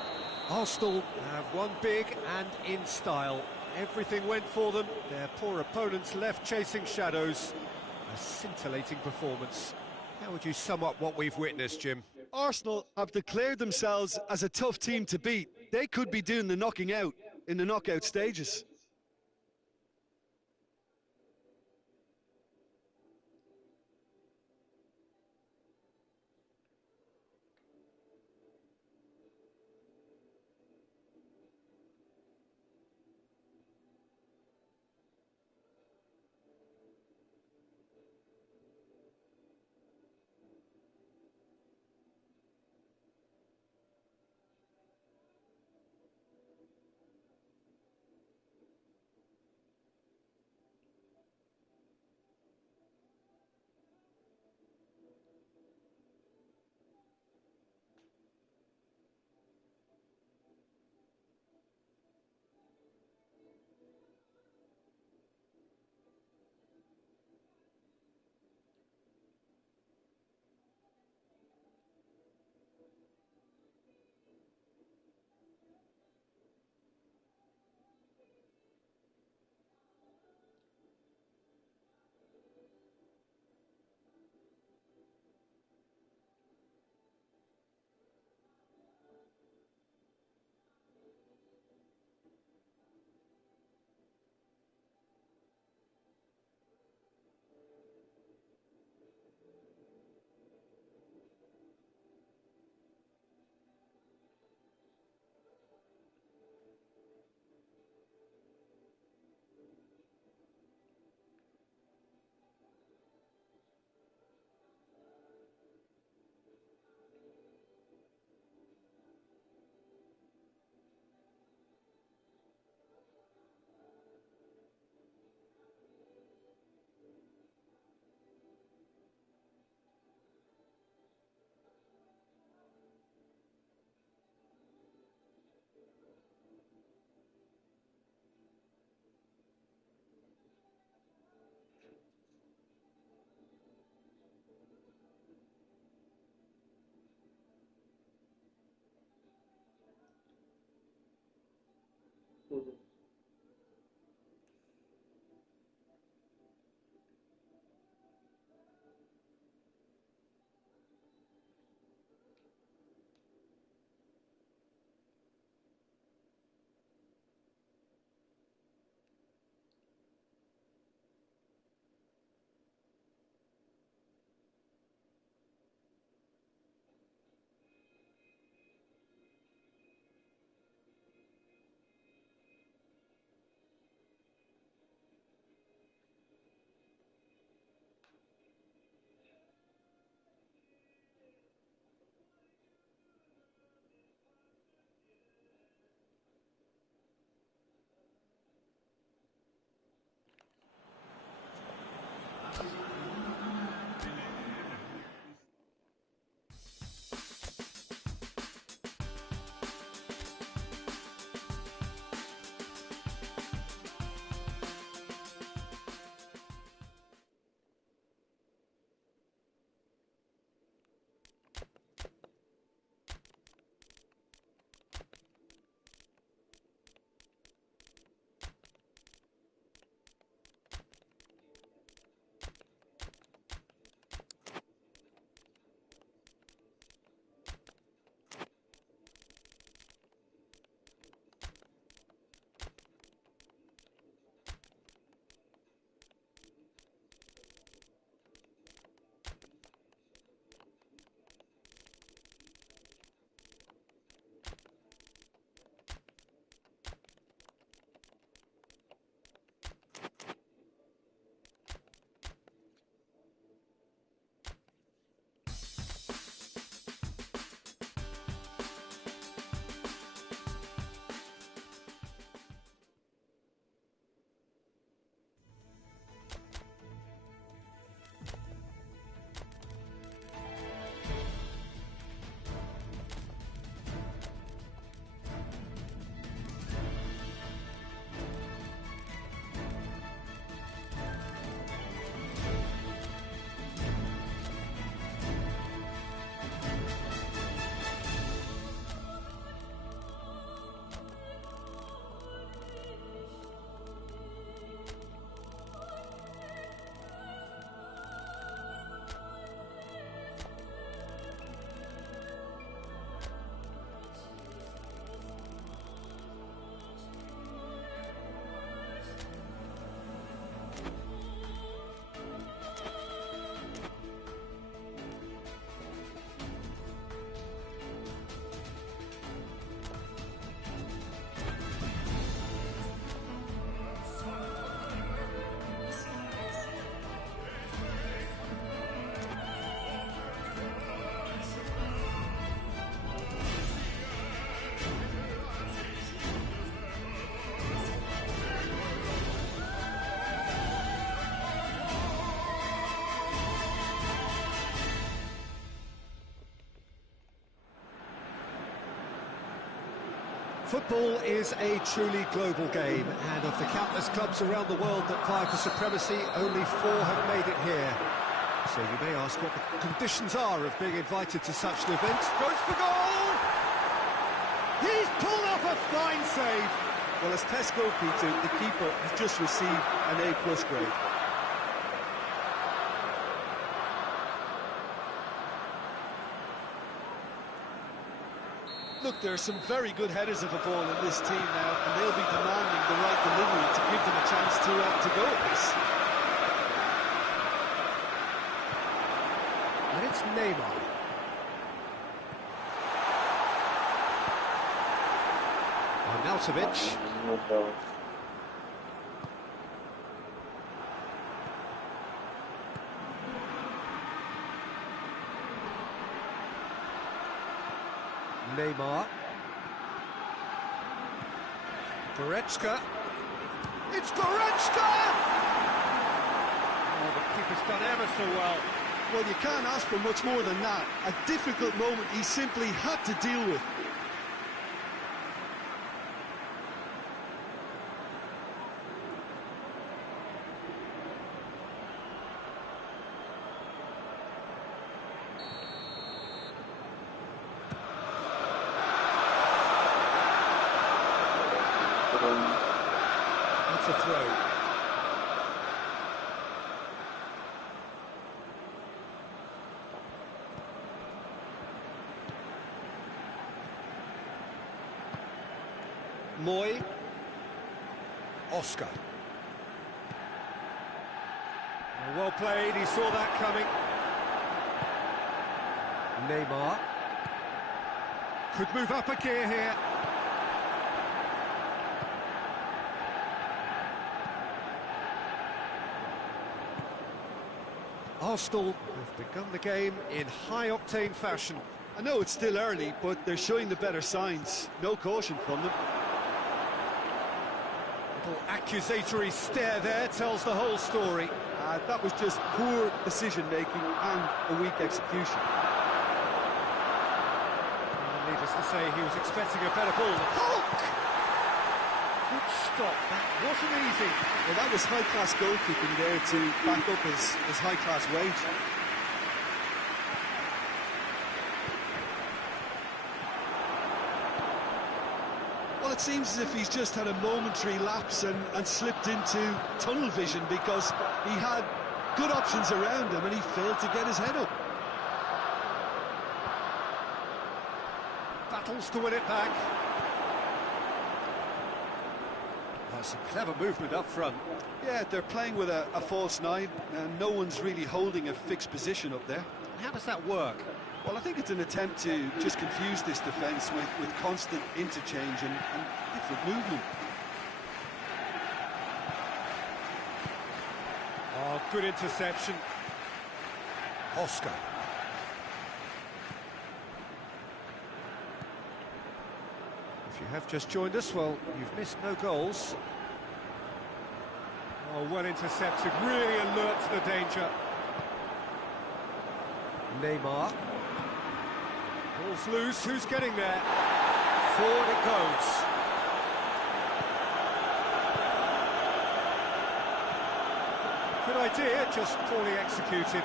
Arsenal have won big and in style. Everything went for them. Their poor opponents left chasing shadows. A scintillating performance. How would you sum up what we've witnessed, Jim? Arsenal have declared themselves as a tough team to beat. They could be doing the knocking out in the knockout stages. Football is a truly global game, and of the countless clubs around the world that vie for supremacy, only 4 have made it here. So you may ask what the conditions are of being invited to such an event. Goes for goal! He's pulled off a fine save. Well, as test goalkeeper, the keeper has just received an A+ grade. Look, there are some very good headers of a ball in this team now, and they'll be demanding the right delivery to give them a chance to go at this. And it's Neymar. Arnautovic. Neymar. Goretzka. It's Goretzka! Oh, the keeper's done ever so well. Well, you can't ask for much more than that. A difficult moment he simply had to deal with. That's a throw. Moy. Oscar. Well played, he saw that coming. Neymar. Could move up a gear here. Arsenal have begun the game in high-octane fashion. I know it's still early, but they're showing the better signs. No caution from them. Little accusatory stare there tells the whole story. That was just poor decision-making and a weak execution. Needless to say, he was expecting a better ball. Hulk! Good stop, that wasn't easy. Well, that was high-class goalkeeping there to back up his high-class wage. Well, it seems as if he's just had a momentary lapse and slipped into tunnel vision because he had good options around him and he failed to get his head up. Battles to win it back. Some clever movement up front. Yeah, they're playing with a false 9 and no one's really holding a fixed position up there. How does that work? Well, I think it's an attempt to just confuse this defence with constant interchange and different movement. Oh, good interception. Oscar. If you have just joined us, well, you've missed no goals. Oh, well intercepted, really alert to the danger. Neymar. Ball's loose, who's getting there? Forward it goes. Good idea, just poorly executed.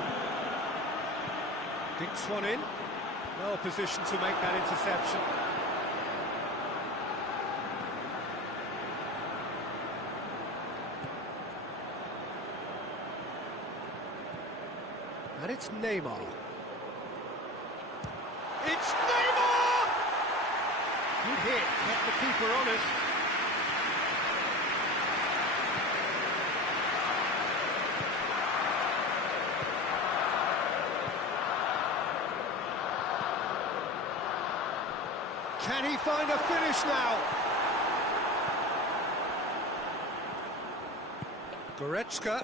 Dinks one in. Well positioned to make that interception. And it's Neymar. It's Neymar! Good hit, kept the keeper honest. Can he find a finish now? Goretzka.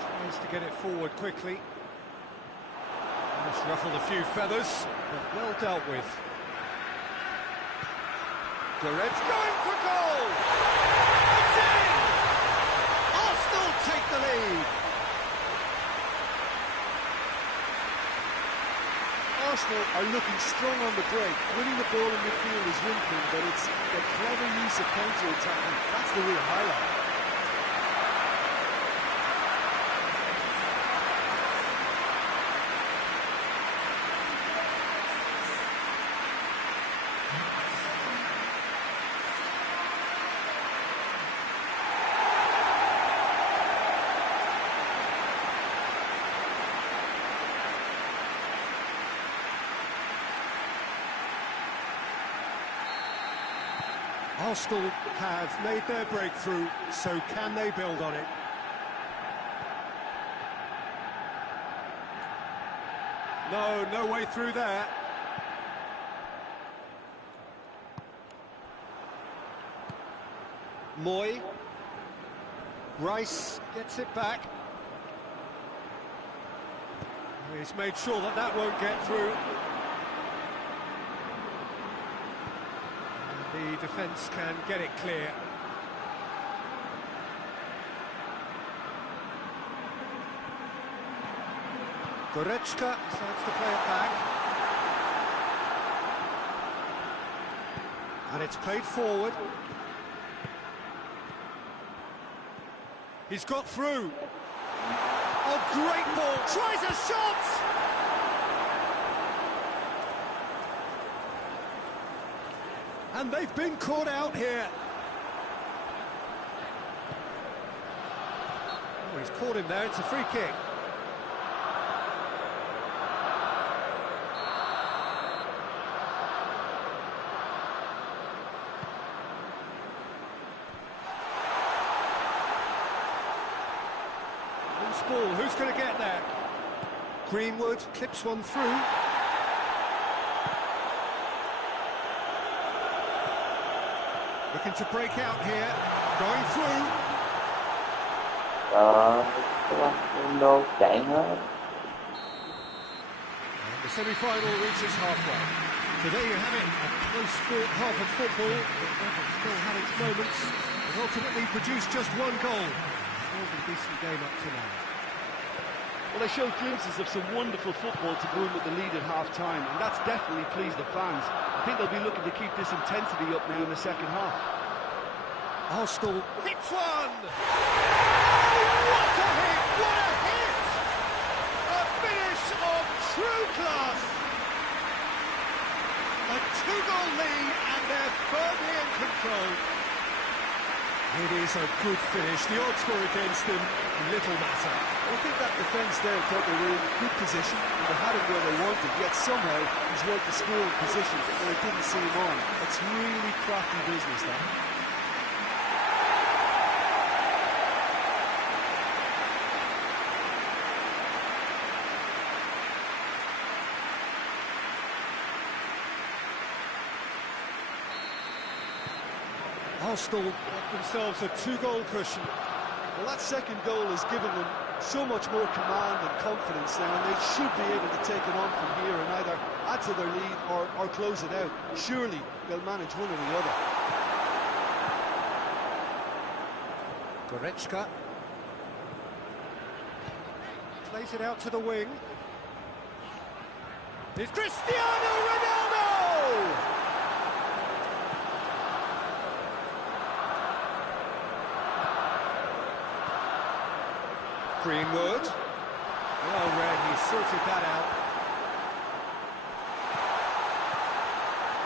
Tries to get it forward quickly. Just ruffled a few feathers, but well dealt with. Goretzka going for goal! It's in! Arsenal take the lead! Arsenal are looking strong on the break. Winning the ball in midfield is one thing, but it's the clever use of counter-attacking. That's the real highlight. Arsenal have made their breakthrough, so can they build on it? No way through there. Moy. Rice gets it back. He's made sure that that won't get through. The defence can get it clear. Goretzka decides to play it back. And it's played forward. He's got through. Oh, great ball. Tries a shot! And they've been caught out here. Oh, he's caught him there. It's a free kick. Loose ball. Who's going to get there? Greenwood clips one through. Looking to break out here, going through. Ronaldo chạy hết. And the semi-final reaches halfway. So there you have it, a close-fought half of football, but still had its moments, and ultimately produced just one goal. All a decent game up to now. Well, they showed glimpses of some wonderful football to go in with the lead at half-time, and that's definitely pleased the fans. I think they'll be looking to keep this intensity up now in the second half. Arsenal Hits one! Oh, what a hit! What a hit! A finish of true class! A two-goal lead, and they're firmly in control. It is a good finish. The odds were against them. Little matter. I think that defence there thought they were in good position and they had him where they wanted, yet somehow he's worked the scoring position where it didn't see him on. It's really crafty business, that. Arsenal got themselves a two-goal cushion. Well, that second goal has given them so much more command and confidence now, and they should be able to take it on from here and either add to their lead or close it out. Surely they'll manage one or the other. Goretzka plays it out to the wing. It's Cristiano Ronaldo! Greenwood. Well read, he sorted that out.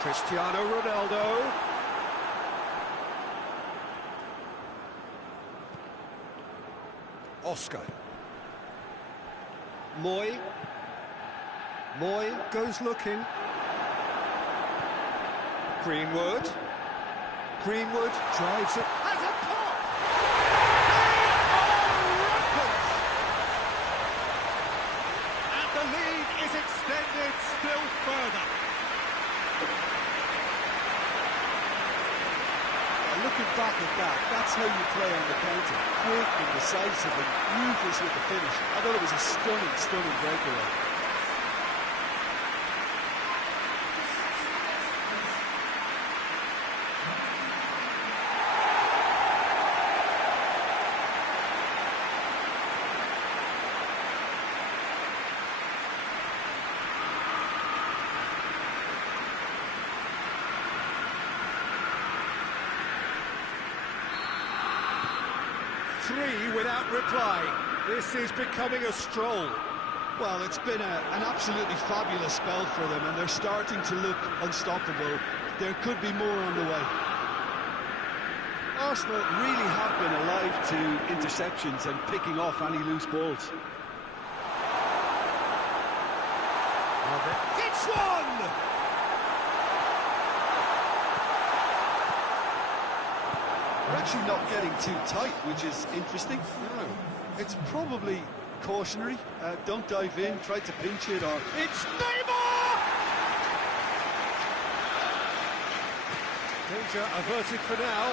Cristiano Ronaldo. Oscar. Moy. Moy goes looking. Greenwood. Greenwood drives it. Has a pop! The lead is extended still further. Looking back at that, that's how you play on the counter. Quick and decisive and ruthless with the finish. I thought it was a stunning breakaway. 3 without reply. This is becoming a stroll. Well, it's been an absolutely fabulous spell for them, and they're starting to look unstoppable. There could be more on the way. Arsenal really have been alive to interceptions and picking off any loose balls. Hits one! They're actually not getting too tight, which is interesting. No. It's probably cautionary. Don't dive in, try to pinch it, or... It's Neymar! Danger averted for now.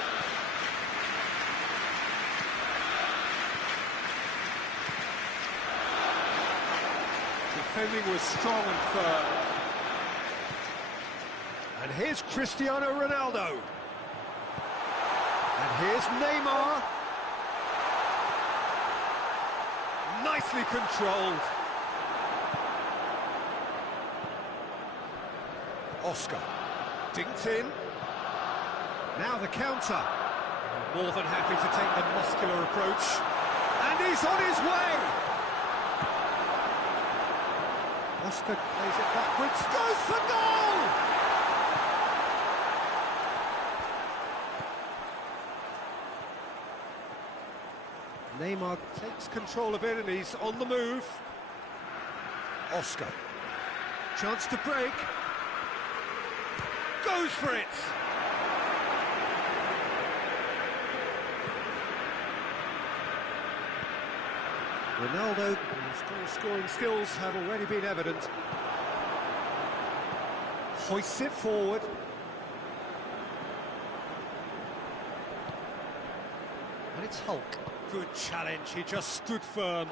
Defending was strong and firm. And here's Cristiano Ronaldo. And here's Neymar. Nicely controlled. Oscar. Dinked in. Now the counter. More than happy to take the muscular approach. And he's on his way! Oscar plays it backwards, goes for goal! Neymar takes control of it and he's on the move. Oscar. Chance to break. Goes for it! Ronaldo, whose scoring skills have already been evident, hoists it forward. And it's Hulk. Good challenge, he just stood firm.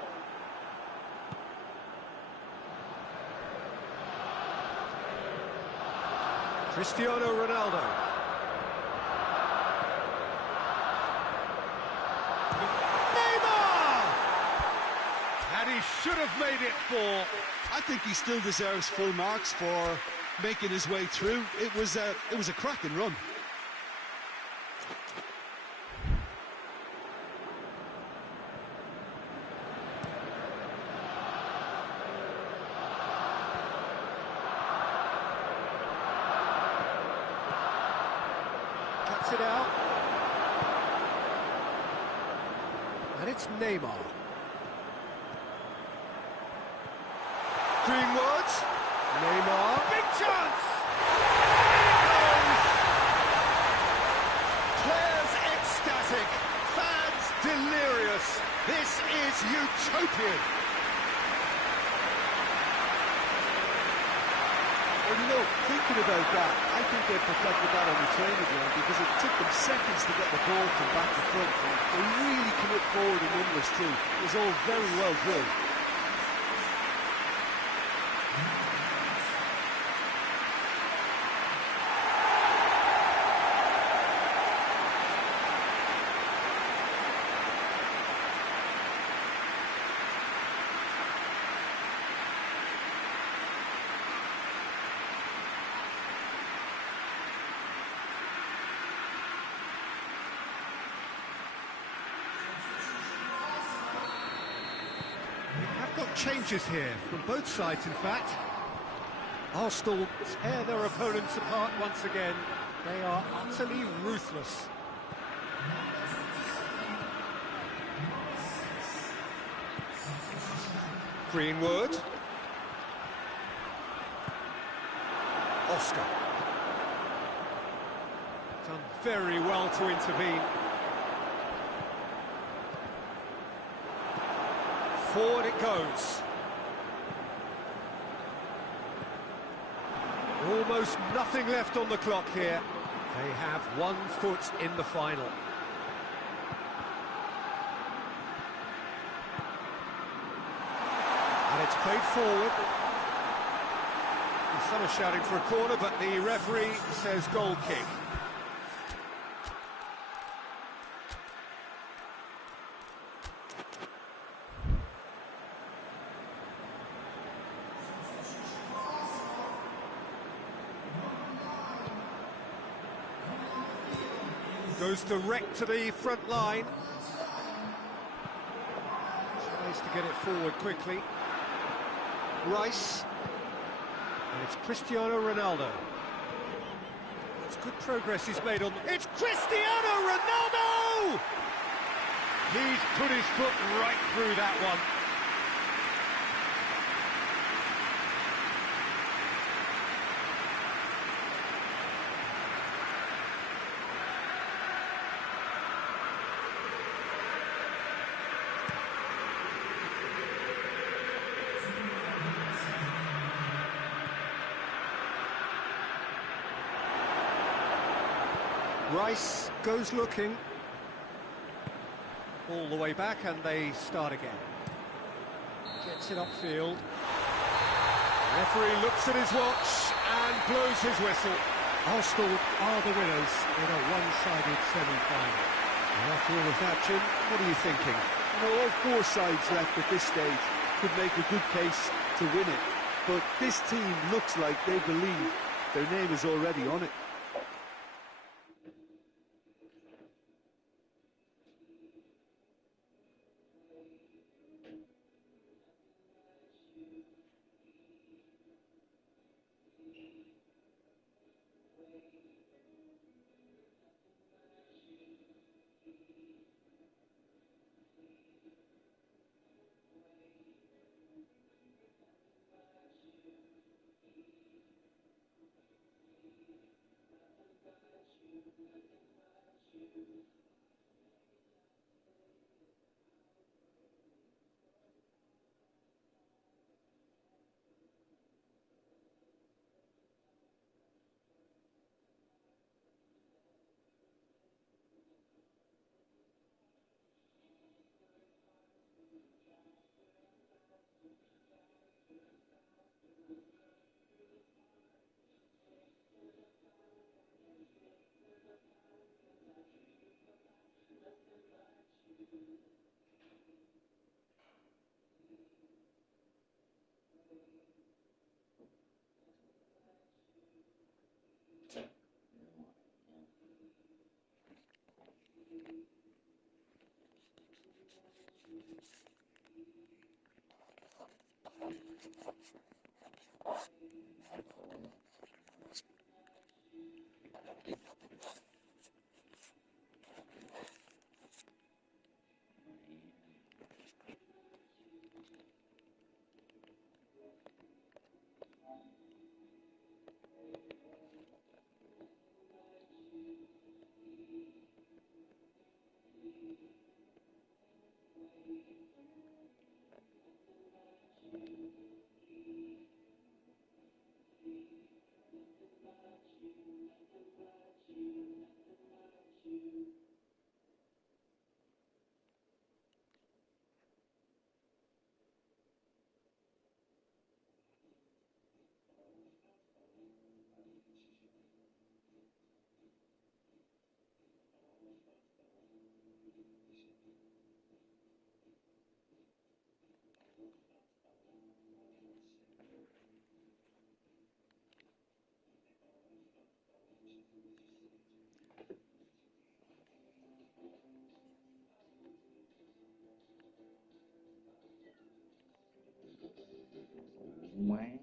Cristiano Ronaldo. He should have made it 4. I think he still deserves full marks for making his way through. It was a cracking run. Cuts it out. And it's Neymar. Greenwood, Neymar, big chance! In it goes! Players ecstatic, fans delirious. This is utopian. Well, you know, thinking about that, I think they perfected that on the training ground because it took them seconds to get the ball from back to front. And they really commit forward in numbers too. It was all very well drilled. Changes here from both sides, in fact. Arsenal tear their opponents apart once again. They are utterly ruthless. Greenwood. Oscar. Done very well to intervene. Forward it goes. Almost nothing left on the clock here. They have 1 foot in the final. And it's played forward. Some are shouting for a corner, but the referee says goal kick. Goes direct to the front line. Space to get it forward quickly. Rice. And it's Cristiano Ronaldo. That's good progress he's made on... It's Cristiano Ronaldo! He's put his foot right through that one. Rice goes looking. All the way back and they start again. Gets it upfield. The referee looks at his watch and blows his whistle. Arsenal are the winners in a one-sided semi-final. And after all of that, Jim, what are you thinking? All four sides left at this stage could make a good case to win it. But this team looks like they believe their name is already on it. Má.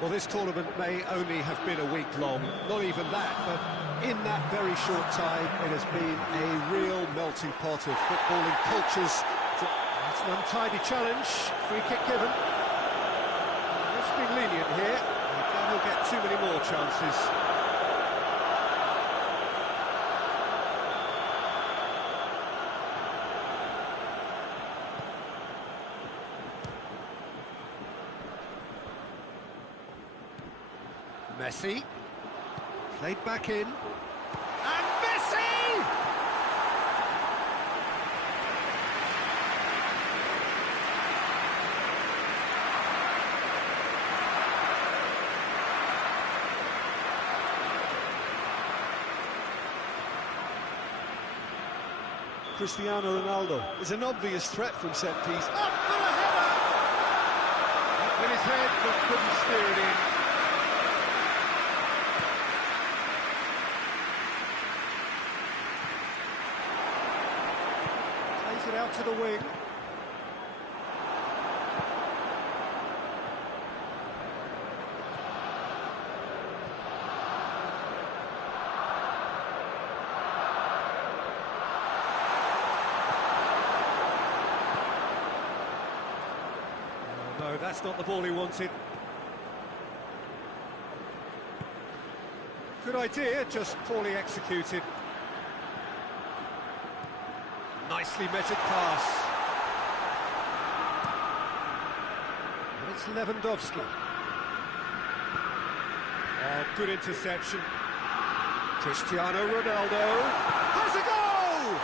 Well, this tournament may only have been a week long, not even that, but in that very short time, it has been a real melting pot of footballing cultures. It's an untidy challenge, free kick given. It's been lenient here, and he'll get too many more chances. Messi, played back in, and Messi! Cristiano Ronaldo is an obvious threat from set piece. Up for the header! With his head, but couldn't steer it in. Plays it out to the wing. No, that's not the ball he wanted. Good idea, just poorly executed. Nicely measured pass. And it's Lewandowski. Oh, good interception. Cristiano Ronaldo has a goal!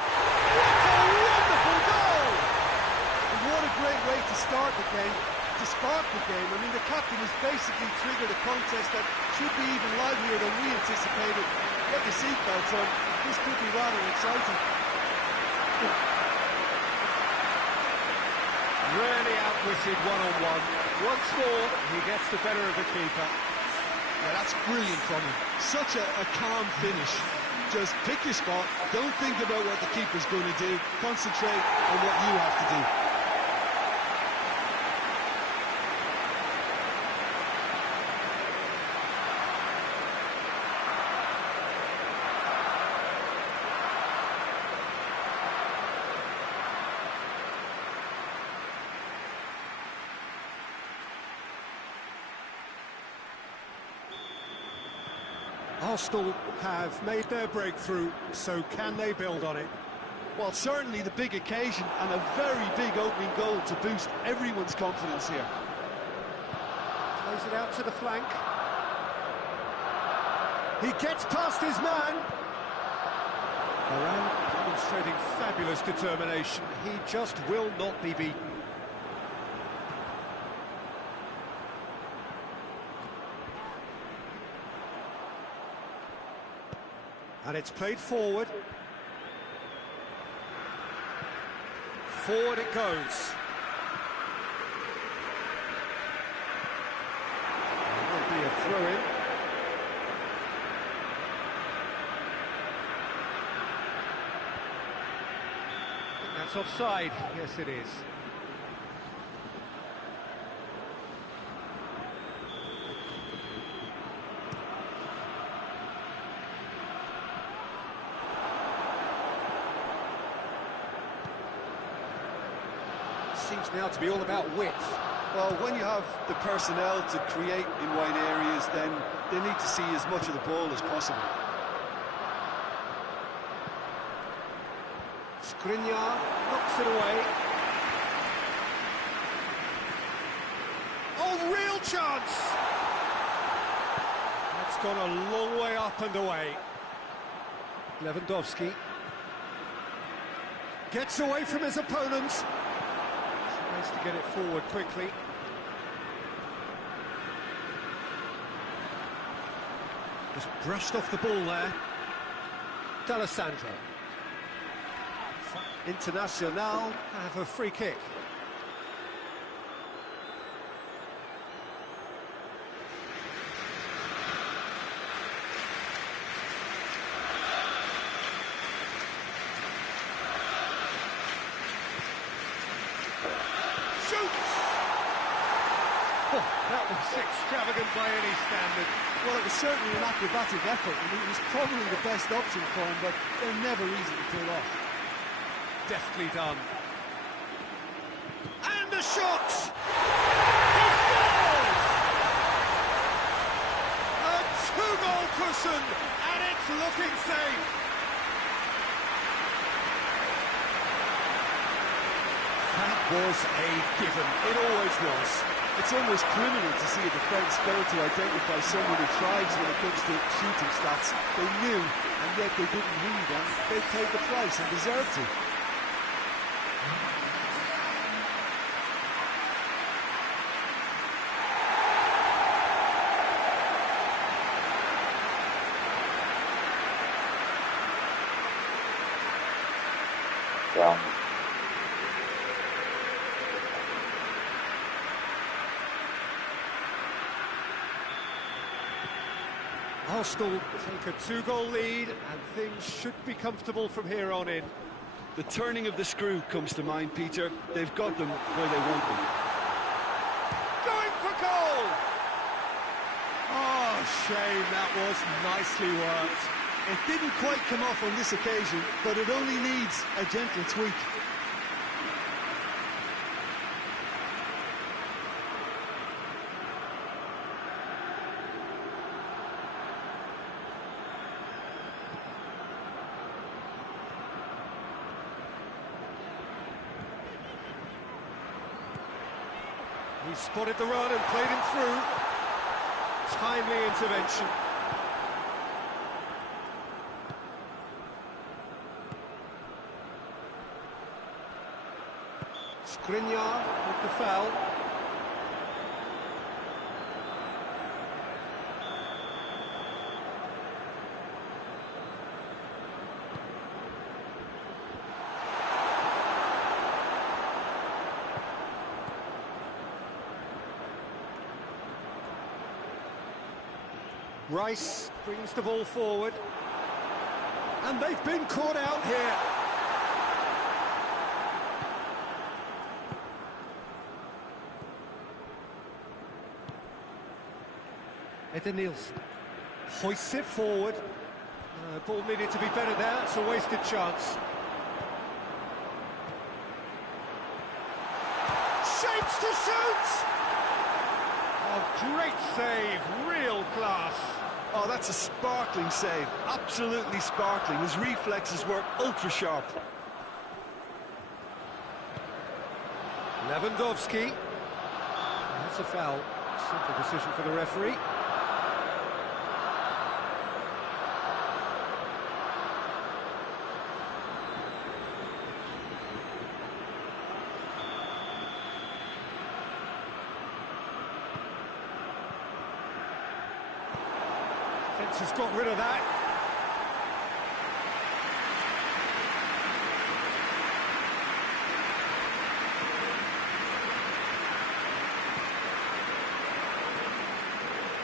What a wonderful goal! And what a great way to start the game, to spark the game. I mean, the captain has basically triggered a contest that should be even livelier than we anticipated. Get the seatbelts on, this could be rather exciting. Really outwitted one-on-one. Once more, he gets the better of the keeper. Yeah, that's brilliant from him. Such a calm finish. Just pick your spot, don't think about what the keeper's going to do, concentrate on what you have to do. Arsenal have made their breakthrough, so can they build on it? Well, certainly the big occasion and a very big opening goal to boost everyone's confidence here. Plays it out to the flank. He gets past his man. Varane demonstrating fabulous determination. He just will not be beaten. And it's played forward. Forward it goes. There will be a throw-in. I think that's offside. Yes, it is. Seems now to be all about width. Well, when you have the personnel to create in wide areas, then they need to see as much of the ball as possible. Skriniar knocks it away. Oh, real chance! That's gone a long way up and away. Lewandowski gets away from his opponent. Tries to get it forward quickly. Just brushed off the ball there. D'Alessandro. Internacional have a free kick. Shoots! Oh, that that was extravagant by any standard. Well, it was certainly an acrobatic effort, and it was probably the best option for him, but they're never easy to pull off. Deftly done. And the shot! He scores! A two-goal cushion, and it's looking safe. That was a given. It always was. It's almost criminal to see a defence fail to identify someone who thrives when it comes to shooting stats. They knew, and yet they didn't read, and they paid the price and deserved to. Trong. Arsenal take a two-goal lead, and things should be comfortable from here on in. The turning of the screw comes to mind, Peter. They've got them where they want them. Going for goal! Oh, shame, that was nicely worked. It didn't quite come off on this occasion, but it only needs a gentle tweak. He spotted the run and played him through. Timely intervention. Skriniar with the foul. Rice brings the ball forward. And they've been caught out here. Eden Nielsen hoists it forward. Ball needed to be better there. It's a wasted chance. Shapes to shoot! Oh, great save, real class. Oh, that's a sparkling save, absolutely sparkling. His reflexes were ultra-sharp. Lewandowski. That's a foul. Simple decision for the referee. Has got rid of that.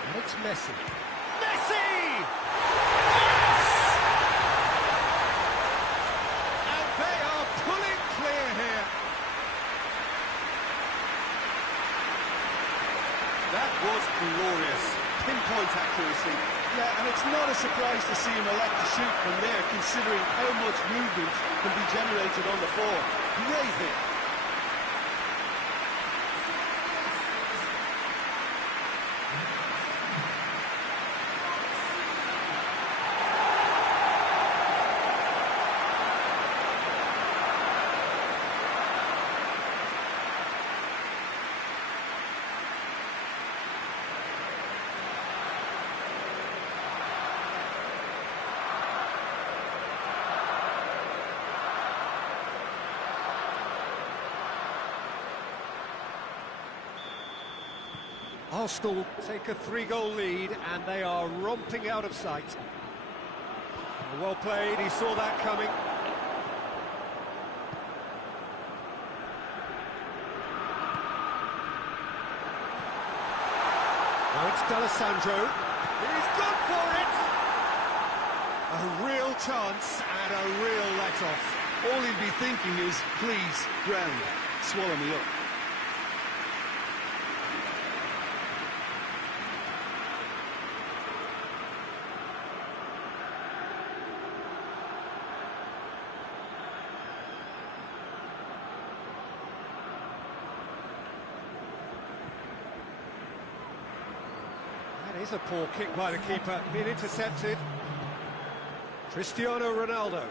And it's Messi. Messi! Yes! And they are pulling clear here. That was glorious. Pinpoint accuracy. Yeah, and it's not a surprise to see him elect to shoot from there, considering how much movement can be generated on the ball. Great hit. Arsenal take a three-goal lead, and they are romping out of sight. Well played, he saw that coming. Now it's D'Alessandro. He's gone for it! A real chance and a real let-off. All he'd be thinking is, please, ground, swallow me up. That is a poor kick by the keeper, being intercepted. Cristiano Ronaldo. Well,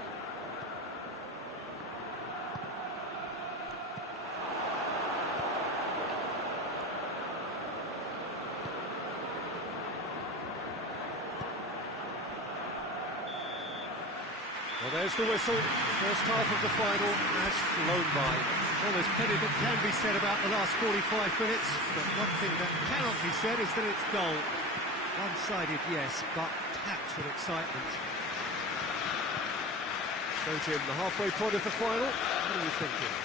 there's the whistle. First half of the final has flown by. Well, there's plenty that can be said about the last 45 minutes, but one thing that cannot be said is that it's dull. One-sided, yes, but packed with excitement. So, Jim, the halfway point of the final, what are you thinking?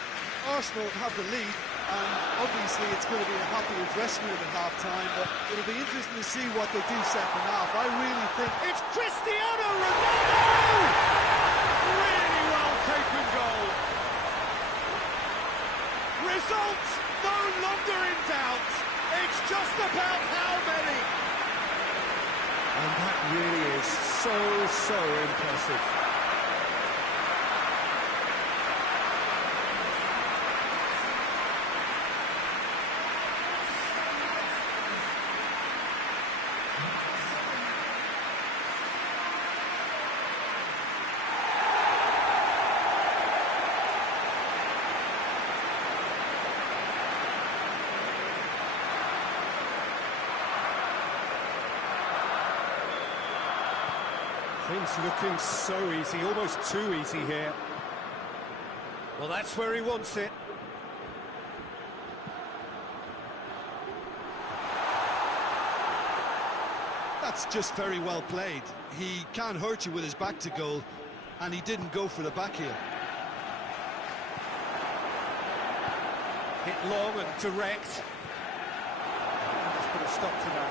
Arsenal have the lead, and obviously it's going to be a happier dressing room at half-time, but it'll be interesting to see what they do second half. I really think... It's Cristiano Ronaldo! Really well taken goal. Results no longer in doubt. It's just about how many. And that really is so impressive. Things looking so easy, almost too easy here. Well, that's where he wants it. That's just very well played. He can't hurt you with his back to goal, and he didn't go for the back heel. Hit long and direct. Let's put a stop to that.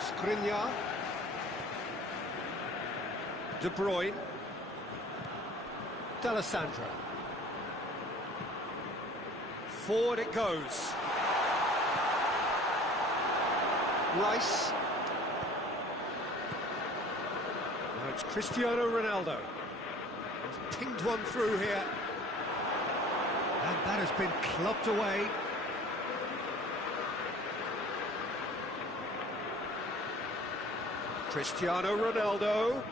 Skriniar. De Bruyne. D'Alessandro. Forward it goes. Rice. Now it's Cristiano Ronaldo. He's pinged one through here. And that has been clubbed away. Cristiano Ronaldo.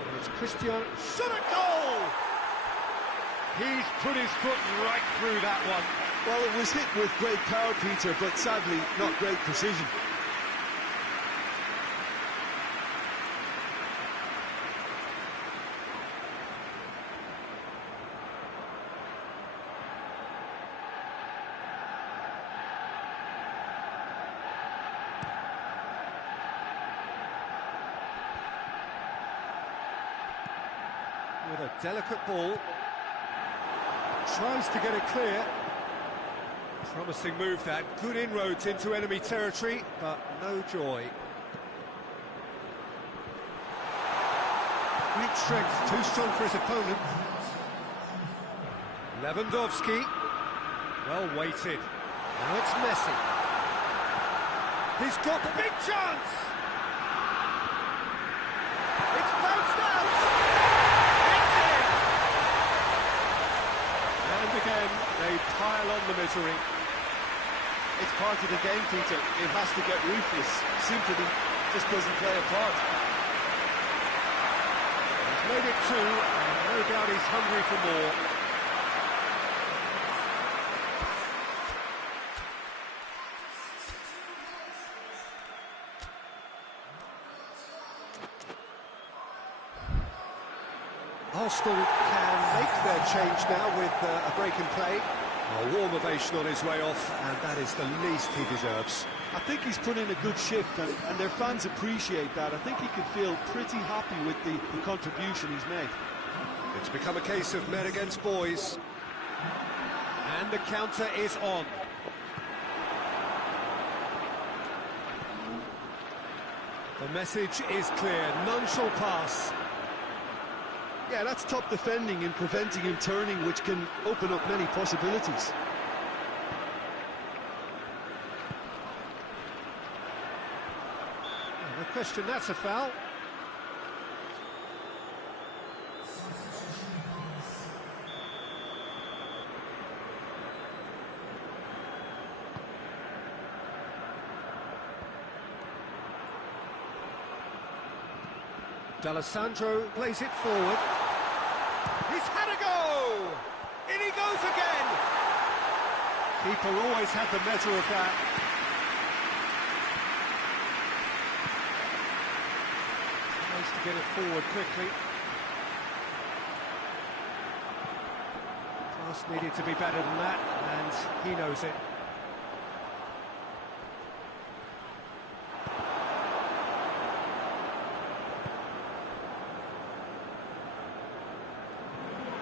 And it's Cristiano. Shot a goal! He's put his foot right through that one. Well, it was hit with great power, Peter, but sadly not great precision. With a delicate ball. Tries to get it clear. Promising move that. Good inroads into enemy territory, but no joy. Great strength, too strong for his opponent. Lewandowski. Well weighted. Now it's Messi. He's got the big chance! It's bounced out! It's in! And again, they pile on the misery. It's part of the game, Peter. It has to get ruthless. Sympathy just doesn't play a part. He's made it two, and no doubt he's hungry for more. Arsenal can make their change now with a break in play. A warm ovation on his way off. And that is the least he deserves. I think he's put in a good shift, and their fans appreciate that. I think he can feel pretty happy with the contribution he's made. It's become a case of men against boys. And the counter is on. The message is clear. None shall pass. Yeah, that's top defending and preventing him turning, which can open up many possibilities. No question, that's a foul. D'Alessandro plays it forward. He's had a go! In he goes again! Keeper always had the measure of that. Tries to get it forward quickly. Pass needed to be better than that, and he knows it.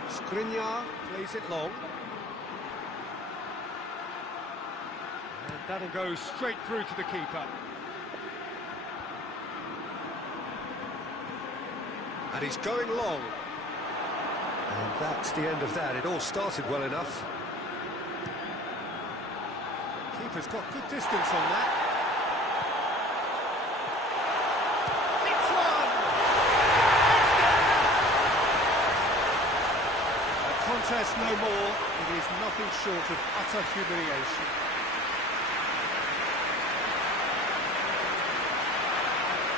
Skriniar plays it long. And that'll go straight through to the keeper. And he's going long. And that's the end of that. It all started well enough. Keeper's got good distance on that. It's one! It's there! A contest no more. It is nothing short of utter humiliation.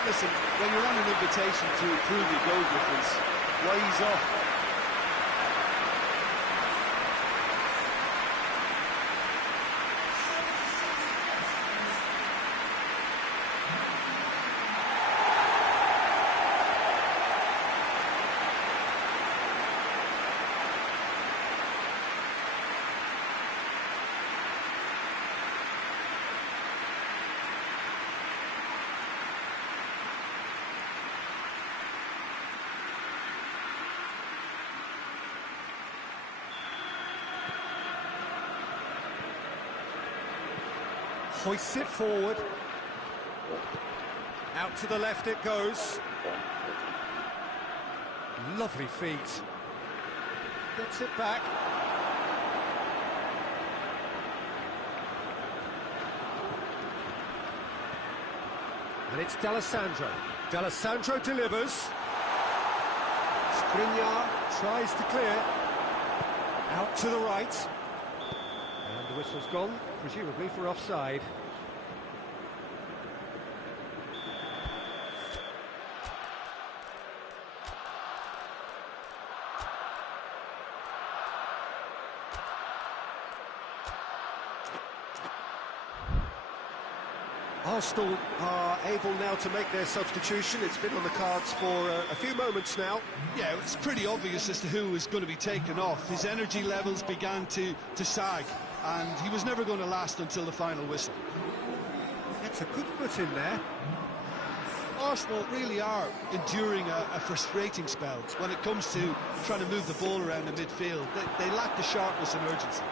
Listen, when you're on an invitation to improve your goal difference, why he's off? Hoists it forward. Out to the left it goes. Lovely feet. Gets it back. And it's D'Alessandro. D'Alessandro delivers. Skriniar tries to clear. Out to the right. And the whistle's gone, presumably for offside. Arsenal are able now to make their substitution. It's been on the cards for a few moments now. Yeah, it's pretty obvious as to who was going to be taken off. His energy levels began to sag, and he was never going to last until the final whistle. Gets a good foot in there. Arsenal really are enduring a frustrating spell when it comes to trying to move the ball around the midfield. They lack the sharpness and urgency.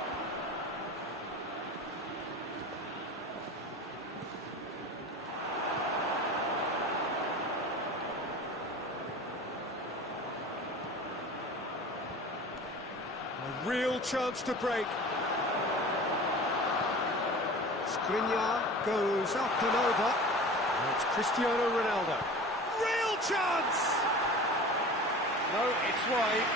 A real chance to break. Skriniar goes up and over. And it's Cristiano Ronaldo. Real chance! No, it's wide.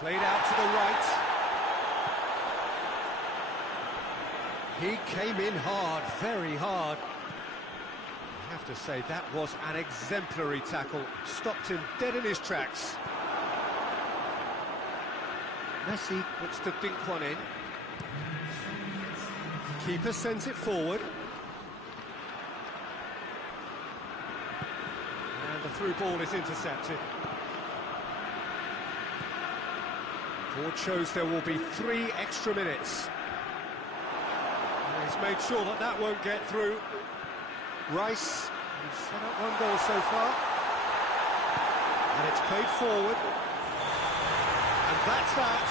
Played out to the right. He came in hard, very hard. I have to say, that was an exemplary tackle. Stopped him dead in his tracks. Messi looks to dink one in. Keeper sends it forward. And the through ball is intercepted. Board shows there will be 3 extra minutes. And he's made sure that that won't get through. Rice, who's set up 1 goal so far. And it's played forward. And that's that.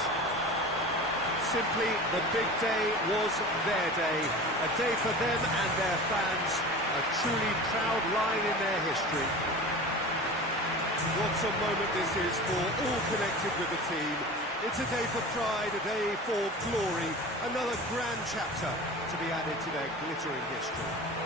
Simply, the big day was their day. A day for them and their fans. A truly proud line in their history. What a moment this is for all connected with the team. It's a day for pride, a day for glory, another grand chapter to be added to their glittering history.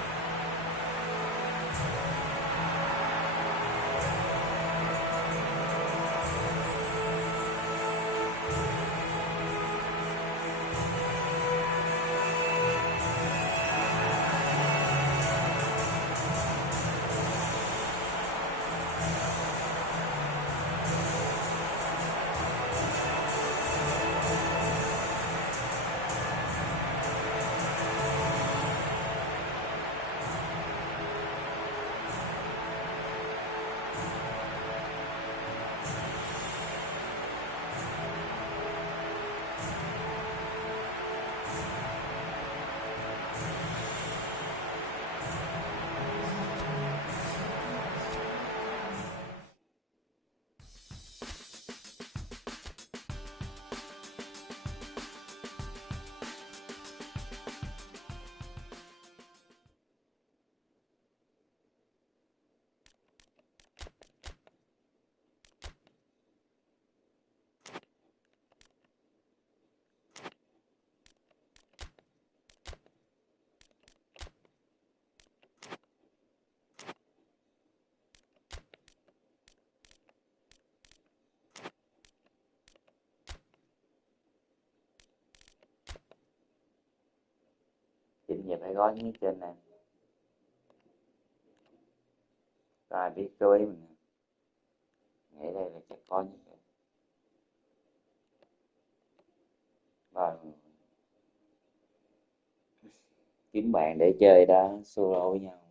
Chính giờ phải gói miếng trên này. Có ai biết chú ý mình nghĩ đây là chắc có như vậy. Rồi kiếm bạn để chơi đó solo với nhau.